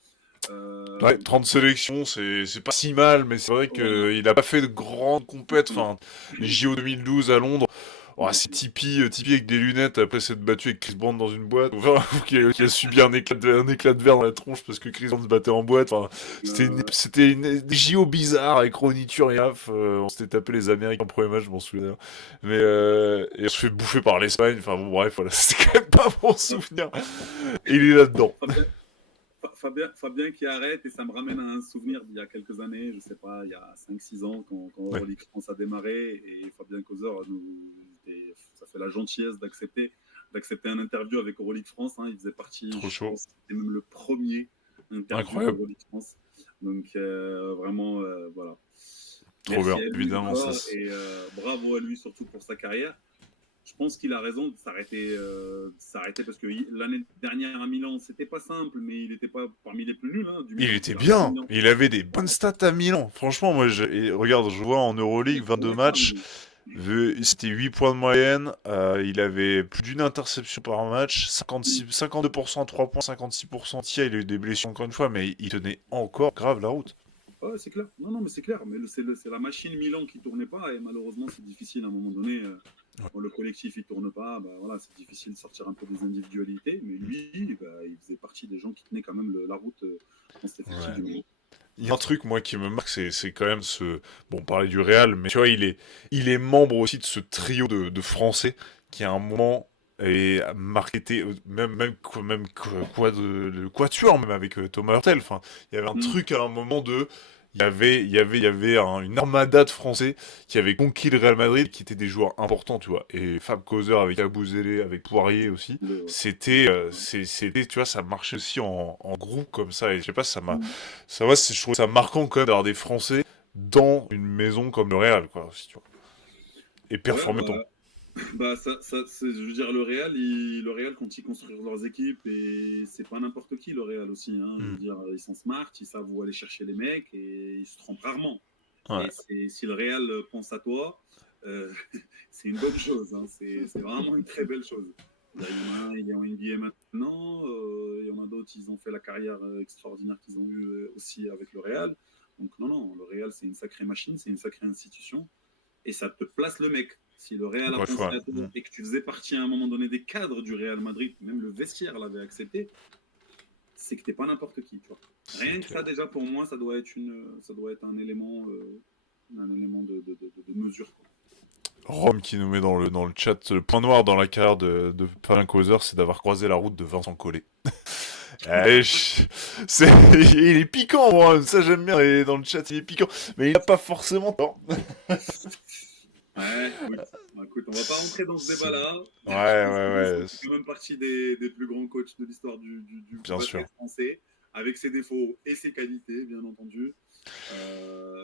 Ouais, 30 sélections, c'est pas si mal, mais c'est vrai Ouais, non, qu'il a pas fait de grandes compètes. Enfin, les JO 2012 à Londres, Oh, c'est Tipeee avec des lunettes après s'être battu avec Chris Brown dans une boîte. Enfin, qui a subi un éclat de verre dans la tronche parce que Chris Brown se battait en boîte. Enfin, des JO bizarres avec Ronny Turiaf. On s'était tapé les Américains en premier match, je m'en souviens. Mais et on se fait bouffer par l'Espagne. Enfin bon, bref, voilà, c'était quand même pas bon souvenir. Et il est là-dedans. Fabien qui arrête, et ça me ramène à un souvenir d'il y a quelques années, je sais pas, il y a 5-6 ans, quand Euroleague France a démarré, et Fabien Causeur, ça fait la gentillesse d'accepter un interview avec Euroleague France. Hein, il faisait partie, Trop chaud. c'était même le premier interview d'Euroleague France. Donc vraiment, voilà. Trop Merci bien, à lui évidemment. encore, et bravo à lui surtout pour sa carrière. Je pense qu'il a raison de s'arrêter parce que l'année dernière à Milan, c'était pas simple, mais il n'était pas parmi les plus nuls. Hein, du Milan. Il était bien, il avait des bonnes stats à Milan. Franchement, moi, regarde, je vois en Euroleague, 22 matchs, c'était 8 points de moyenne, il avait plus d'une interception par match, 52% à 3 points, 56% tir, il a eu des blessures encore une fois, mais il tenait encore grave la route. Ouais, c'est clair. Non, mais c'est clair. Mais c'est la machine Milan qui tournait pas, et malheureusement, c'est difficile à un moment donné. Quand le collectif il tourne pas, bah, voilà, c'est difficile de sortir un peu des individualités. Mais lui, bah, il faisait partie des gens qui tenaient quand même la route dans cet effectif du Milan. Il y a un truc, moi, qui me marque, c'est quand même ce... Bon, on parlait du Real, mais tu vois, il est membre aussi de ce trio de Français qui, à un moment, est marketé, même quoi, le quatuor, même avec Thomas Hurtel. Enfin, il y avait un truc à un moment de... Il y avait une armada de Français qui avaient conquis le Real Madrid, qui étaient des joueurs importants, tu vois. Et Fab Causeur avec Abouzélé, avec Poirier aussi. C'était, tu vois, ça marchait aussi en groupe comme ça. Et je sais pas, je trouve ça marquant quand même d'avoir des Français dans une maison comme le Real, quoi. Aussi, tu vois. Et performer autant. Bah, je veux dire, le Real, quand ils construisent leurs équipes, et c'est pas n'importe qui, le Real aussi. Hein, je veux dire, ils sont smart, ils savent où aller chercher les mecs, et ils se trompent rarement. Ouais. Et si le Real pense à toi, c'est une bonne chose. Hein, c'est vraiment une très belle chose. Il y en a un, il est en NBA maintenant. Il y en a d'autres, ils ont fait la carrière extraordinaire qu'ils ont eue aussi avec le Real. Donc non, le Real, c'est une sacrée machine, c'est une sacrée institution. Et ça te place le mec. Si le Real a pensé à toi et que tu faisais partie à un moment donné des cadres du Real Madrid, même le vestiaire l'avait accepté, c'est que t'es pas n'importe qui. Tu vois. Rien que ça, déjà, pour moi, ça doit être un élément de mesure. Quoi. Rome qui nous met dans le chat, le point noir dans la carrière de Fabien Causeur, c'est d'avoir croisé la route de Vincent Collet. Il est piquant, moi, ça j'aime bien, et dans le chat il est piquant, mais il n'a pas forcément tort. Ouais, écoute, on va pas rentrer dans ce débat-là. Ouais. C'est quand même partie des plus grands coachs de l'histoire du basket français, avec ses défauts et ses qualités, bien entendu.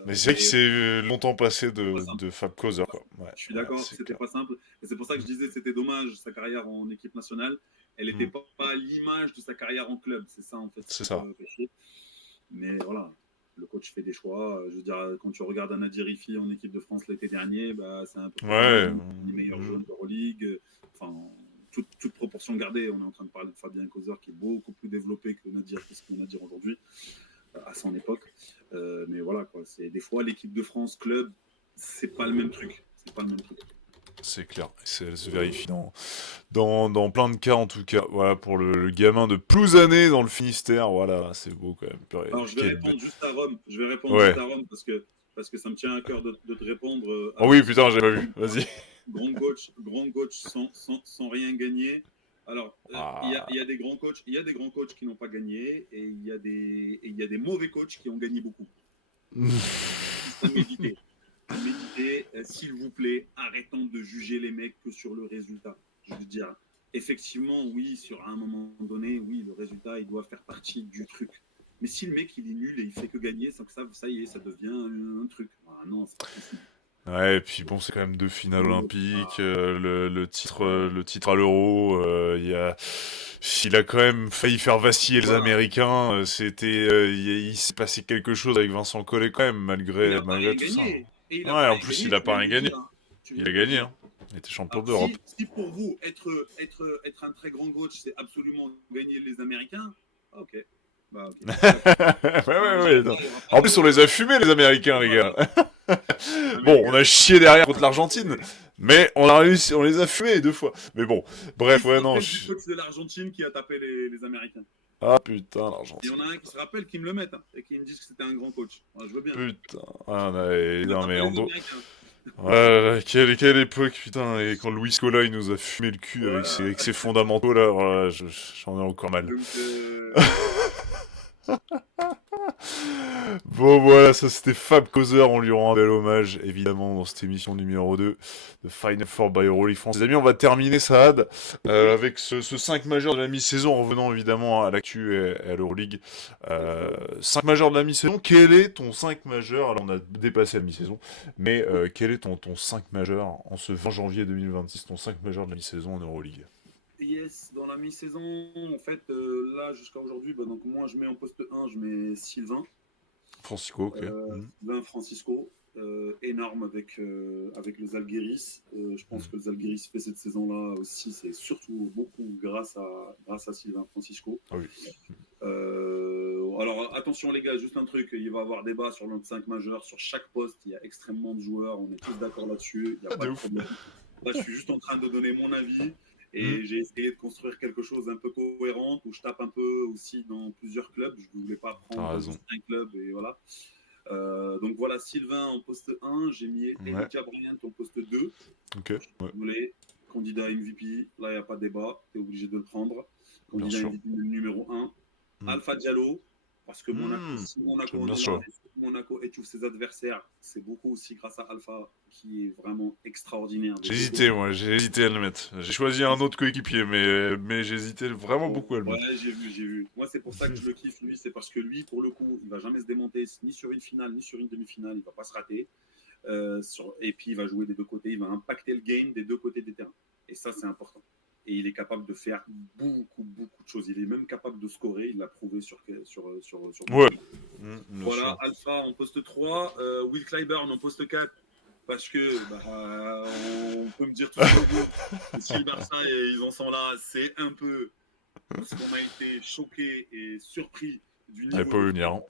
Mais c'est vrai que c'est longtemps passé de Fab Causeur, quoi. Ouais, je suis d'accord, c'était pas simple. Et c'est pour ça que je disais que c'était dommage, sa carrière en équipe nationale. Elle n'était pas à l'image de sa carrière en club. C'est ça, en fait. C'est ça. Mais voilà. Le coach fait des choix. Je veux dire, quand tu regardes Nadir Rifi en équipe de France l'été dernier, bah, c'est un peu les meilleurs jeunes d'Euroleague. Enfin, toute proportion gardée. On est en train de parler de Fabien Causeur qui est beaucoup plus développé que Nadir aujourd'hui, à son époque. Mais voilà, quoi. C'est des fois l'équipe de France club, c'est pas le même truc. C'est clair, ça se vérifie dans plein de cas en tout cas. Voilà, pour le gamin de Plouzané dans le Finistère, voilà, c'est beau quand même. Alors je vais répondre juste à Rome. Juste à Rome parce que ça me tient à cœur de te répondre. Oh oui, putain, j'ai pas vu. Vas-y. Grand coach sans rien gagner. Alors, il y a des grands coachs, qui n'ont pas gagné, et il y a des mauvais coachs qui ont gagné beaucoup. À méditer, s'il vous plaît, arrêtons de juger les mecs que sur le résultat. Je veux dire, effectivement, oui, sur un moment donné, oui, le résultat, il doit faire partie du truc. Mais si le mec, il est nul et il fait que gagner, sans que ça y est, ça devient un truc. Ah, non, c'est pas possible. Ouais, et puis bon, c'est quand même 2 finales olympiques, le titre à l'Euro, il a quand même failli faire vaciller les Américains, il s'est passé quelque chose avec Vincent Collet quand même, malgré tout ça. Ouais, en plus, il a pas rien gagné. Il a gagné, hein. Il était champion d'Europe. Si pour vous, être un très grand coach, c'est absolument gagner les Américains, ok. Bah, okay. ouais. En plus, on les a fumés, les Américains, les gars. Bon, on a chié derrière contre l'Argentine, Mais on a réussi, on les a fumés 2 fois. Mais bon, bref, Qui se ouais, non. rappelle du coach de l'Argentine qui a tapé les Américains. Ah putain, Il y en l'Argentine. a un qui se rappelle, qui me le mette, hein, et qui me dise que c'était un grand coach. Moi, je veux bien. Putain. Ah, On a non, tapé mais les en dos. Américains. Ouais, quelle époque, putain. Et quand Luis Scola, il nous a fumé le cul avec Ouais. ses fondamentaux, là, voilà, j'en ai encore mal. Donc, Bon, voilà, ça c'était Fab Causer, on lui rend un bel hommage, évidemment, dans cette émission numéro 2 de Final Four by Euroleague France. Les amis, on va terminer Saad oui. avec ce 5 majeur de la mi-saison, en revenant évidemment à l'actu et à l'Euroleague. 5 majeurs de la mi-saison, quel est ton 5 majeur? Alors on a dépassé la mi-saison, mais quel est ton 5 majeur en ce 20 janvier 2026, ton 5 majeur de la mi-saison en Euroleague? Yes, dans la mi-saison, en fait, là, jusqu'à aujourd'hui, bah, donc moi, je mets en poste 1, je mets Sylvain. Francisco, ok. Sylvain Francisco, énorme avec les Zalgiris. Je pense que les Zalgiris fait cette saison-là aussi, c'est surtout beaucoup grâce à Sylvain Francisco. Ah oui. Alors attention les gars, juste un truc, il va y avoir débat sur notre 5 majeur, sur chaque poste, il y a extrêmement de joueurs, on est tous d'accord là-dessus, il n'y a pas De de ouf. problème. Là, je suis juste en train de donner mon avis Mm. et j'ai essayé de construire quelque chose un peu cohérent où je tape un peu aussi dans plusieurs clubs. Je ne voulais pas T'as prendre raison. juste un club et voilà. Donc voilà, Sylvain en poste 1, j'ai mis Ouais, Elijah Bryant en poste 2. ok, ouais, Désolé, candidat MVP, là il n'y a pas de débat, tu es obligé de le prendre. bien Candidat sûr. MVP numéro 1. Mm. Alpha Diallo, parce que Monaco, Hmm, si Monaco j'aime en bien est ce là, choix. et si Monaco étouffe ses adversaires, c'est beaucoup aussi grâce à Alpha qui est vraiment extraordinaire des J'ai deux hésité, côtés. moi, j'ai hésité à le mettre. J'ai choisi un autre coéquipier, mais j'ai hésité vraiment beaucoup à le mettre. Ouais, j'ai vu, j'ai vu. Moi, c'est pour ça que je le kiffe, lui. C'est parce que lui, pour le coup, il va jamais se démonter ni sur une finale, ni sur une demi-finale. Il va pas se rater. Et puis, il va jouer des deux côtés. Il va impacter le game des deux côtés des terrains. Et ça, c'est important. Et il est capable de faire beaucoup, beaucoup de choses. Il est même capable de scorer. Il l'a prouvé sur Ouais, beaucoup. bien Voilà, sûr. Alpha en poste 3, Will Clyburn en poste 4. Parce que on peut me dire tout ce qu'on veut. Si le Barça, ils en sont là, c'est un peu parce qu'on a été choqués et surpris du J'avais niveau pas de vu jeu. venir, hein.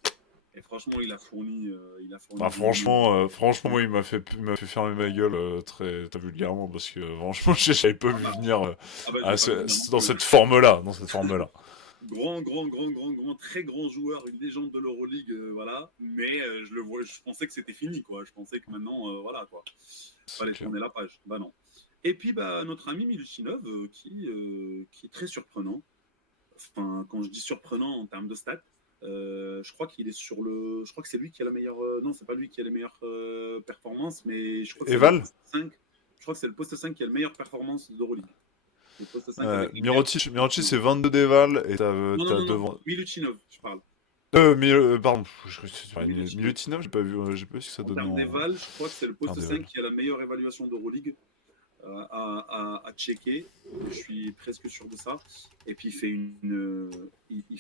Et franchement, il a fourni Bah, du niveau. franchement, moi, il m'a fait fermer ma gueule très vulgairement parce que franchement, j'avais pas Ah vu bah, venir ah bah, je l'ai pas vu venir non dans plus. cette forme-là, dans cette forme-là. Grand, très grand joueur, une légende de l'Euroleague, voilà. Mais je pensais que c'était fini, quoi. Je pensais que maintenant, voilà, quoi. C'est Fallait clair. tourner la page. Bah non. Et puis, bah, notre ami Milutinov, qui est très surprenant. Enfin, quand je dis surprenant en termes de stats, je crois qu'il est sur le. Je crois que c'est lui qui a la meilleure. Non, c'est pas lui qui a les meilleures performances, mais je crois que c'est le Eval, poste 5. Je crois que c'est le poste 5 qui a la meilleure performance d'Euroleague. Le poste 5 avec les meilleures Mirotic, performances. c'est 22 d'éval et t'as Non. devant. Milutinov, je parle. Pardon, Milutinov. Milutinov, j'ai pas vu ce que ça En donnait termes en d'éval, je crois que c'est le termes poste 5 d'éval. qui a la meilleure évaluation d'Euroleague. À checker. Je suis presque sûr de ça. Et puis il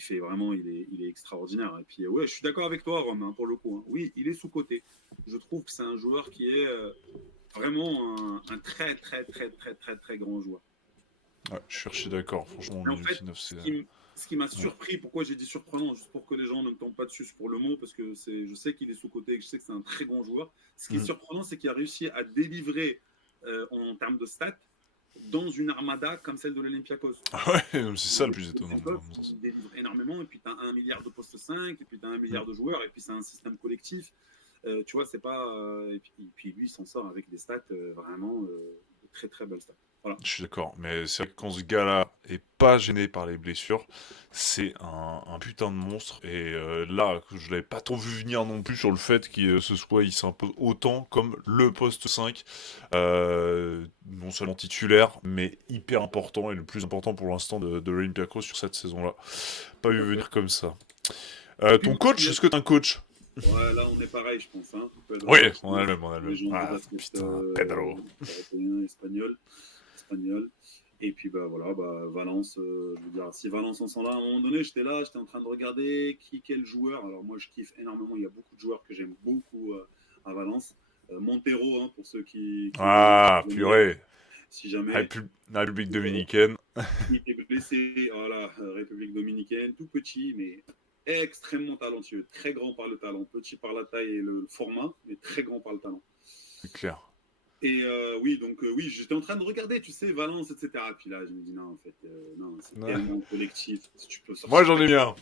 fait vraiment, il est extraordinaire. Et puis ouais, je suis d'accord avec toi, Rome, hein, pour le coup. Hein. Oui, il est sous coté. Je trouve que c'est un joueur qui est vraiment un très grand joueur. Ouais, je suis archi d'accord. Franchement, Et en fait, Milutinov, c'est. ce qui m'a Ouais. surpris, pourquoi j'ai dit surprenant, juste pour que les gens ne me tombent pas dessus pour le mot, parce que je sais qu'il est sous-côté, je sais que c'est un très bon joueur. Ce qui est Mm. surprenant, c'est qu'il a réussi à délivrer en termes de stats dans une armada comme celle de l'Olympiakos. Ouais, non, c'est ça le plus étonnant. L'Olympiakos, À mon sens. il délivre énormément, et puis tu as 1 milliard de postes 5, et puis tu as 1 Mm. milliard de joueurs, et puis c'est un système collectif. Tu vois, c'est pas. Et puis lui, il s'en sort avec des stats vraiment de très belles stats. Voilà. Je suis d'accord, mais c'est vrai que quand ce gars-là est pas gêné par les blessures, c'est un putain de monstre. Et là, que je l'avais pas trop vu venir non plus sur le fait qu'il il s'impose autant comme le poste 5, non seulement titulaire, mais hyper important et le plus important pour l'instant de l'Olympiakos sur cette saison-là. Pas vu venir comme ça. Et puis, Ton coach, est-ce que t'as un coach? ouais, là, on est pareil, je pense. Hein. Oui, Pedro, on a le même, on a le même. légende du Ah, basket putain, Pedro. européen, espagnol. Et puis, bah, voilà, bah, Valence, je veux dire, si Valence en sont là, à un moment donné, j'étais en train de regarder quel joueur. Alors, moi, je kiffe énormément. Il y a beaucoup de joueurs que j'aime beaucoup à Valence. Montero, hein, pour ceux Ah, purée. si jamais, La République Montero, dominicaine. qui était blessé, voilà, République dominicaine, tout petit, mais extrêmement talentueux, très grand par le talent, petit par la taille et le format, mais très grand par le talent. C'est clair. Et oui, donc oui, j'étais en train de regarder, tu sais, Valence, etc. Puis là, je me dis, non, en fait, non, c'est Ouais. tellement collectif. Si tu peux Moi, sortir j'en ai mis un.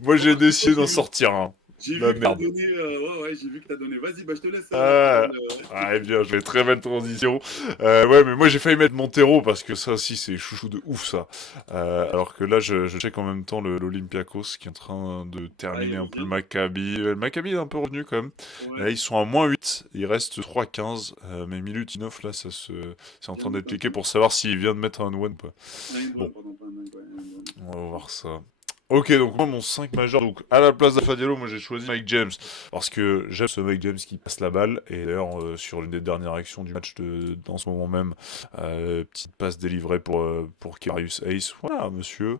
Moi, j'ai Remarque, décidé d'en j'ai vu, sortir un. j'ai La vu que t'as merde. donné. Ouais, j'ai vu que t'as donné. Vas-y, bah, je te laisse la Ah, parole. ah, bien joué, très belle transition. Ouais, mais moi j'ai failli mettre Montero parce que ça aussi c'est chouchou de ouf ça. Alors que là je check en même temps l'Olympiakos qui est en train de Ah, terminer il un peu le revient. Maccabi. Le Maccabi est un peu revenu quand même. Ouais, Là ils sont à -8, il reste 3-15. Mais Milutinov là c'est en il y a train un d'être autre. checké pour savoir s'il vient de mettre un one quoi. Nine Bon, one, pardon, pas nine, ouais, nine one. on va voir ça. Ok, donc moi mon 5 majeur, donc à la place d'Alpha Diallo, moi j'ai choisi Mike James, parce que j'aime ce Mike James qui passe la balle, et d'ailleurs sur l'une des dernières actions du match dans ce moment même, petite passe délivrée pour Karius Ace, voilà monsieur,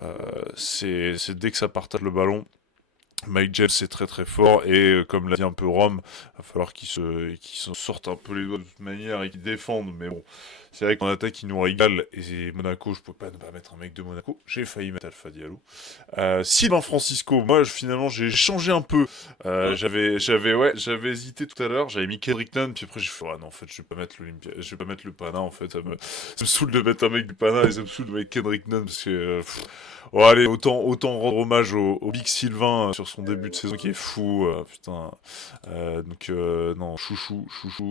euh, c'est dès que ça partage le ballon, Mike James c'est très très fort et comme l'a dit un peu Rome, il va falloir qu'il se sorte un peu les doigts de toute manière et qu'il défende. Mais bon, c'est vrai qu'en attaque il nous régale et Monaco, je peux pas ne pas mettre un mec de Monaco. J'ai failli mettre Alpha Diallo. Sylvain Francisco, moi finalement j'ai changé un peu. Ah, J'avais hésité tout à l'heure, j'avais mis Kendrick Nunn, puis après j'ai fait ah non en fait je vais pas mettre l'Olympia, je vais pas mettre le Pana en fait, ça me saoule de mettre un mec du Pana et ça me saoule de mettre Kendrick Nunn parce que bon, allez, autant rendre hommage au Big Sylvain sur son début de saison qui est fou, putain. Non, chouchou,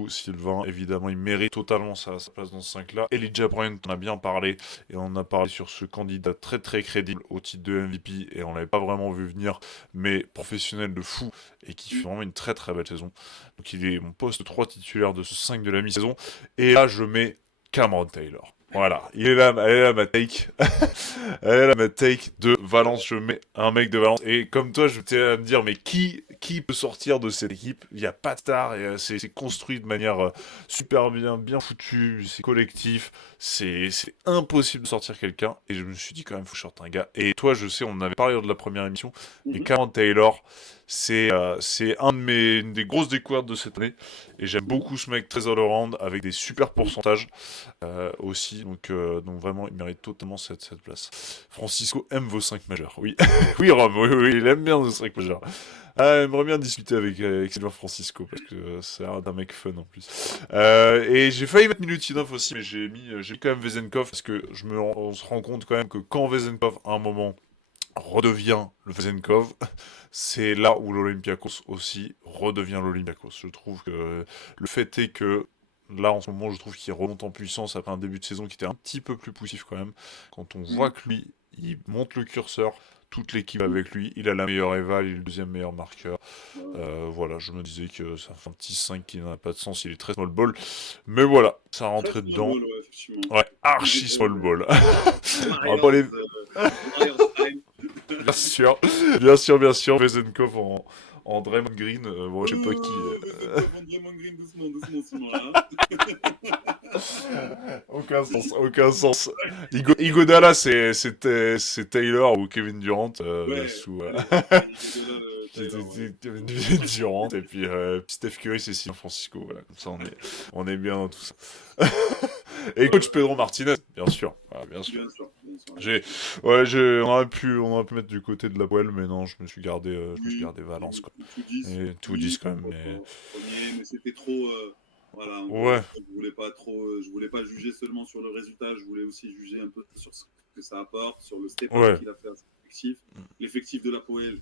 Sylvain, évidemment, il mérite totalement sa place dans ce 5-là. Elijah Bryant, on a bien parlé, et on a parlé sur ce candidat très très crédible au titre de MVP, et on l'avait pas vraiment vu venir, mais professionnel de fou, et qui fait vraiment une très très belle saison. Donc il est mon poste 3 titulaire de ce 5 de la mi-saison, et là je mets Cameron Taylor. Voilà, elle est là ma take. Elle est là ma take de Valence. Je mets un mec de Valence. Et comme toi, je t'ai à me dire, mais qui peut sortir de cette équipe? Il n'y a pas de star. Et, c'est construit de manière super bien foutu. C'est collectif. C'est impossible de sortir quelqu'un. Et je me suis dit, quand même, faut sortir un gars. Et toi, je sais, on en avait parlé lors de la première émission. Mais mhm, Cameron Taylor, c'est une des grosses découvertes de cette année. Et j'aime mhm. beaucoup ce mec très all-around avec des super pourcentages aussi. Donc vraiment, il mérite totalement cette place. Francisco aime vos 5 majeurs. Oui, oui, Rome, oui, il aime bien vos 5 majeurs. Ah, j'aimerais bien discuter avec Sylvain Francisco parce que c'est un mec fun en plus. Et j'ai failli mettre Milutinov aussi, mais j'ai mis quand même Vezenkov parce que on se rend compte quand même que quand Vezenkov à un moment redevient le Vezenkov, c'est là où l'Olympiakos aussi redevient l'Olympiakos. Je trouve que le fait est que là en ce moment, je trouve qu'il remonte en puissance après un début de saison qui était un petit peu plus poussif quand même. Quand on voit que lui, il monte le curseur, toute l'équipe avec lui, il a la meilleure éval, il est le deuxième meilleur marqueur. Ouais. Voilà, je me disais que ça fait un petit 5 qui n'a pas de sens, il est très small ball. Mais voilà, ça Très rentrait small dedans. ball, ouais, effectivement. Ouais, Mais, archi small ball. On va pas Warriors, les... Warriors time. Bien sûr, bien sûr, Vezenkov en Draymond Green, bon, je sais pas qui. Vezenkov, Draymond Green, doucement, Simon, là. Aucun sens, aucun sens. Igodala, c'est Taylor ou Kevin Durant Ouais, sous allez, Iguodala, Tyler, ouais. Kevin Durant et puis Steph Curry, c'est San Francisco. Voilà, comme ça on est bien dans tout ça. Et coach Pedro Martinez, bien sûr, voilà, bien sûr. Bien sûr, là, J'ai, c'est- on aurait pu mettre du côté de la poêle, mais non, je me suis Oui, gardé Valence quoi. tout 10, Et tout oui, disent quand même, pourquoi mais pas. Premier, mais c'était trop. Voilà, encore une ouais, fois, je voulais pas juger seulement sur le résultat, je voulais aussi juger un peu sur ce que ça apporte, sur le step-up ouais. qu'il a fait à son effectif. L'effectif de la Poel,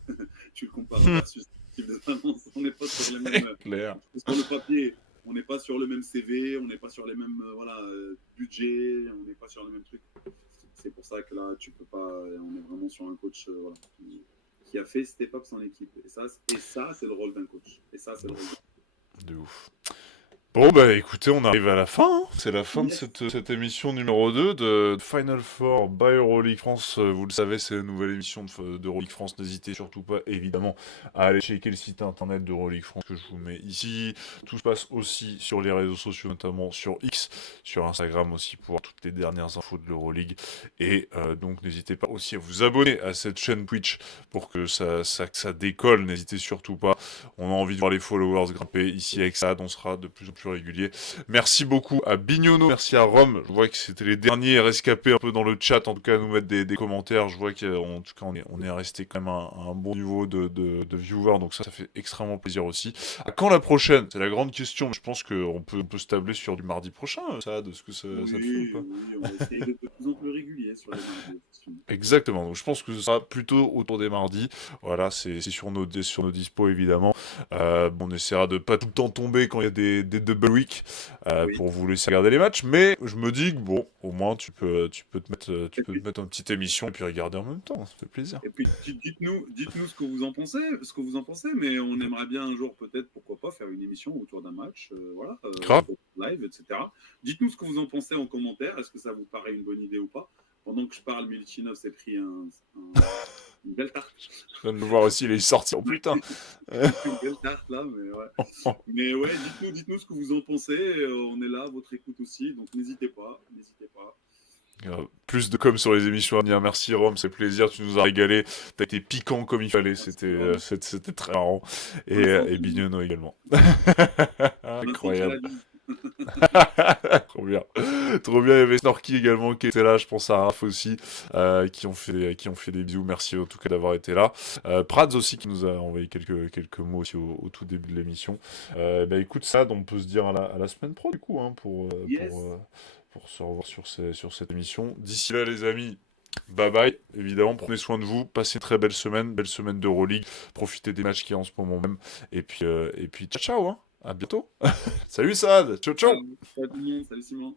tu le compares versus l'effectif de Valence, on n'est pas sur les mêmes. C'est clair. Sur le papier, on n'est pas sur le même CV, on n'est pas sur les mêmes voilà, budgets, on n'est pas sur les mêmes trucs. C'est pour ça que là, tu peux pas. On est vraiment sur un coach voilà, qui a fait step up son équipe. Et ça c'est le rôle d'un coach. Et ça, c'est le rôle De ouf. Bon bah écoutez, on arrive à la fin, hein. C'est la fin de Yes. cette émission numéro 2 de Final Four by Euroleague France. Vous le savez, c'est la nouvelle émission d'Euroleague France. N'hésitez surtout pas, évidemment, à aller checker le site internet d'Euroleague France que je vous mets ici. Tout se passe aussi sur les réseaux sociaux, notamment sur X, sur Instagram aussi, pour voir toutes les dernières infos de l'Euroleague. Et donc n'hésitez pas aussi à vous abonner à cette chaîne Twitch pour que ça décolle. N'hésitez surtout pas. On a envie de voir les followers grimper ici avec ça. On sera de plus en plus plus réguliers. Merci beaucoup à Bignono, merci à Rome. Je vois que c'était les derniers rescapés un peu dans le chat, en tout cas à nous mettre des commentaires. Je vois qu'en tout cas on est resté quand même à un bon niveau de viewers, donc ça fait extrêmement plaisir aussi. À quand la prochaine? C'est la grande question. Je pense qu'on peut se tabler sur du mardi prochain, ça, de ce que ça te fait ou pas? Oui, on va essayer d'être de plus en plus régulier sur les mardis, effectivement. Exactement, donc je pense que ce sera plutôt autour des mardis. Voilà, c'est sur nos dispos évidemment. Bon, on essaiera de pas tout le temps tomber quand il y a des double week Oui. pour vous laisser regarder les matchs, mais je me dis que bon, au moins tu Et peux puis, te mettre une petite émission et puis regarder en même temps, ça fait plaisir. et puis, dites-nous ce que vous en pensez, mais on aimerait bien un jour peut-être, pourquoi pas, faire une émission autour d'un match, voilà, Grave. live, etc. Dites-nous ce que vous en pensez en commentaire. Est-ce que ça vous paraît une bonne idée ou pas? Pendant que je parle, Milchinov s'est pris une belle tarte. Je viens de le voir aussi, il est sorti. Oh putain. Une belle tarte là, mais ouais. Mais ouais, dites-nous ce que vous en pensez. On est là, à votre écoute aussi, donc n'hésitez pas, n'hésitez pas. Plus de com sur les émissions à venir. Merci Rome, c'est plaisir, tu nous as régalé. T'as été piquant comme il fallait, Rome. c'était très marrant. On le sent Et tous. Bignono également. On le sent sur Incroyable. la bise. Trop bien. Trop bien, il y avait Snorky également qui était là, je pense à Raph aussi, qui ont fait des bisous. Merci en tout cas d'avoir été là. Prads aussi qui nous a envoyé quelques mots aussi au tout début de l'émission. Bah écoute, ça, donc on peut se dire à la semaine pro du coup, hein, Yes. pour se revoir sur cette émission. D'ici là les amis, bye bye, évidemment, prenez soin de vous, passez une très belle semaine d'Euroleague, profitez des matchs qui en ce moment même, et puis ciao ciao, hein. À bientôt. Salut Sad, ciao ciao. Salut tout le monde, salut Simon.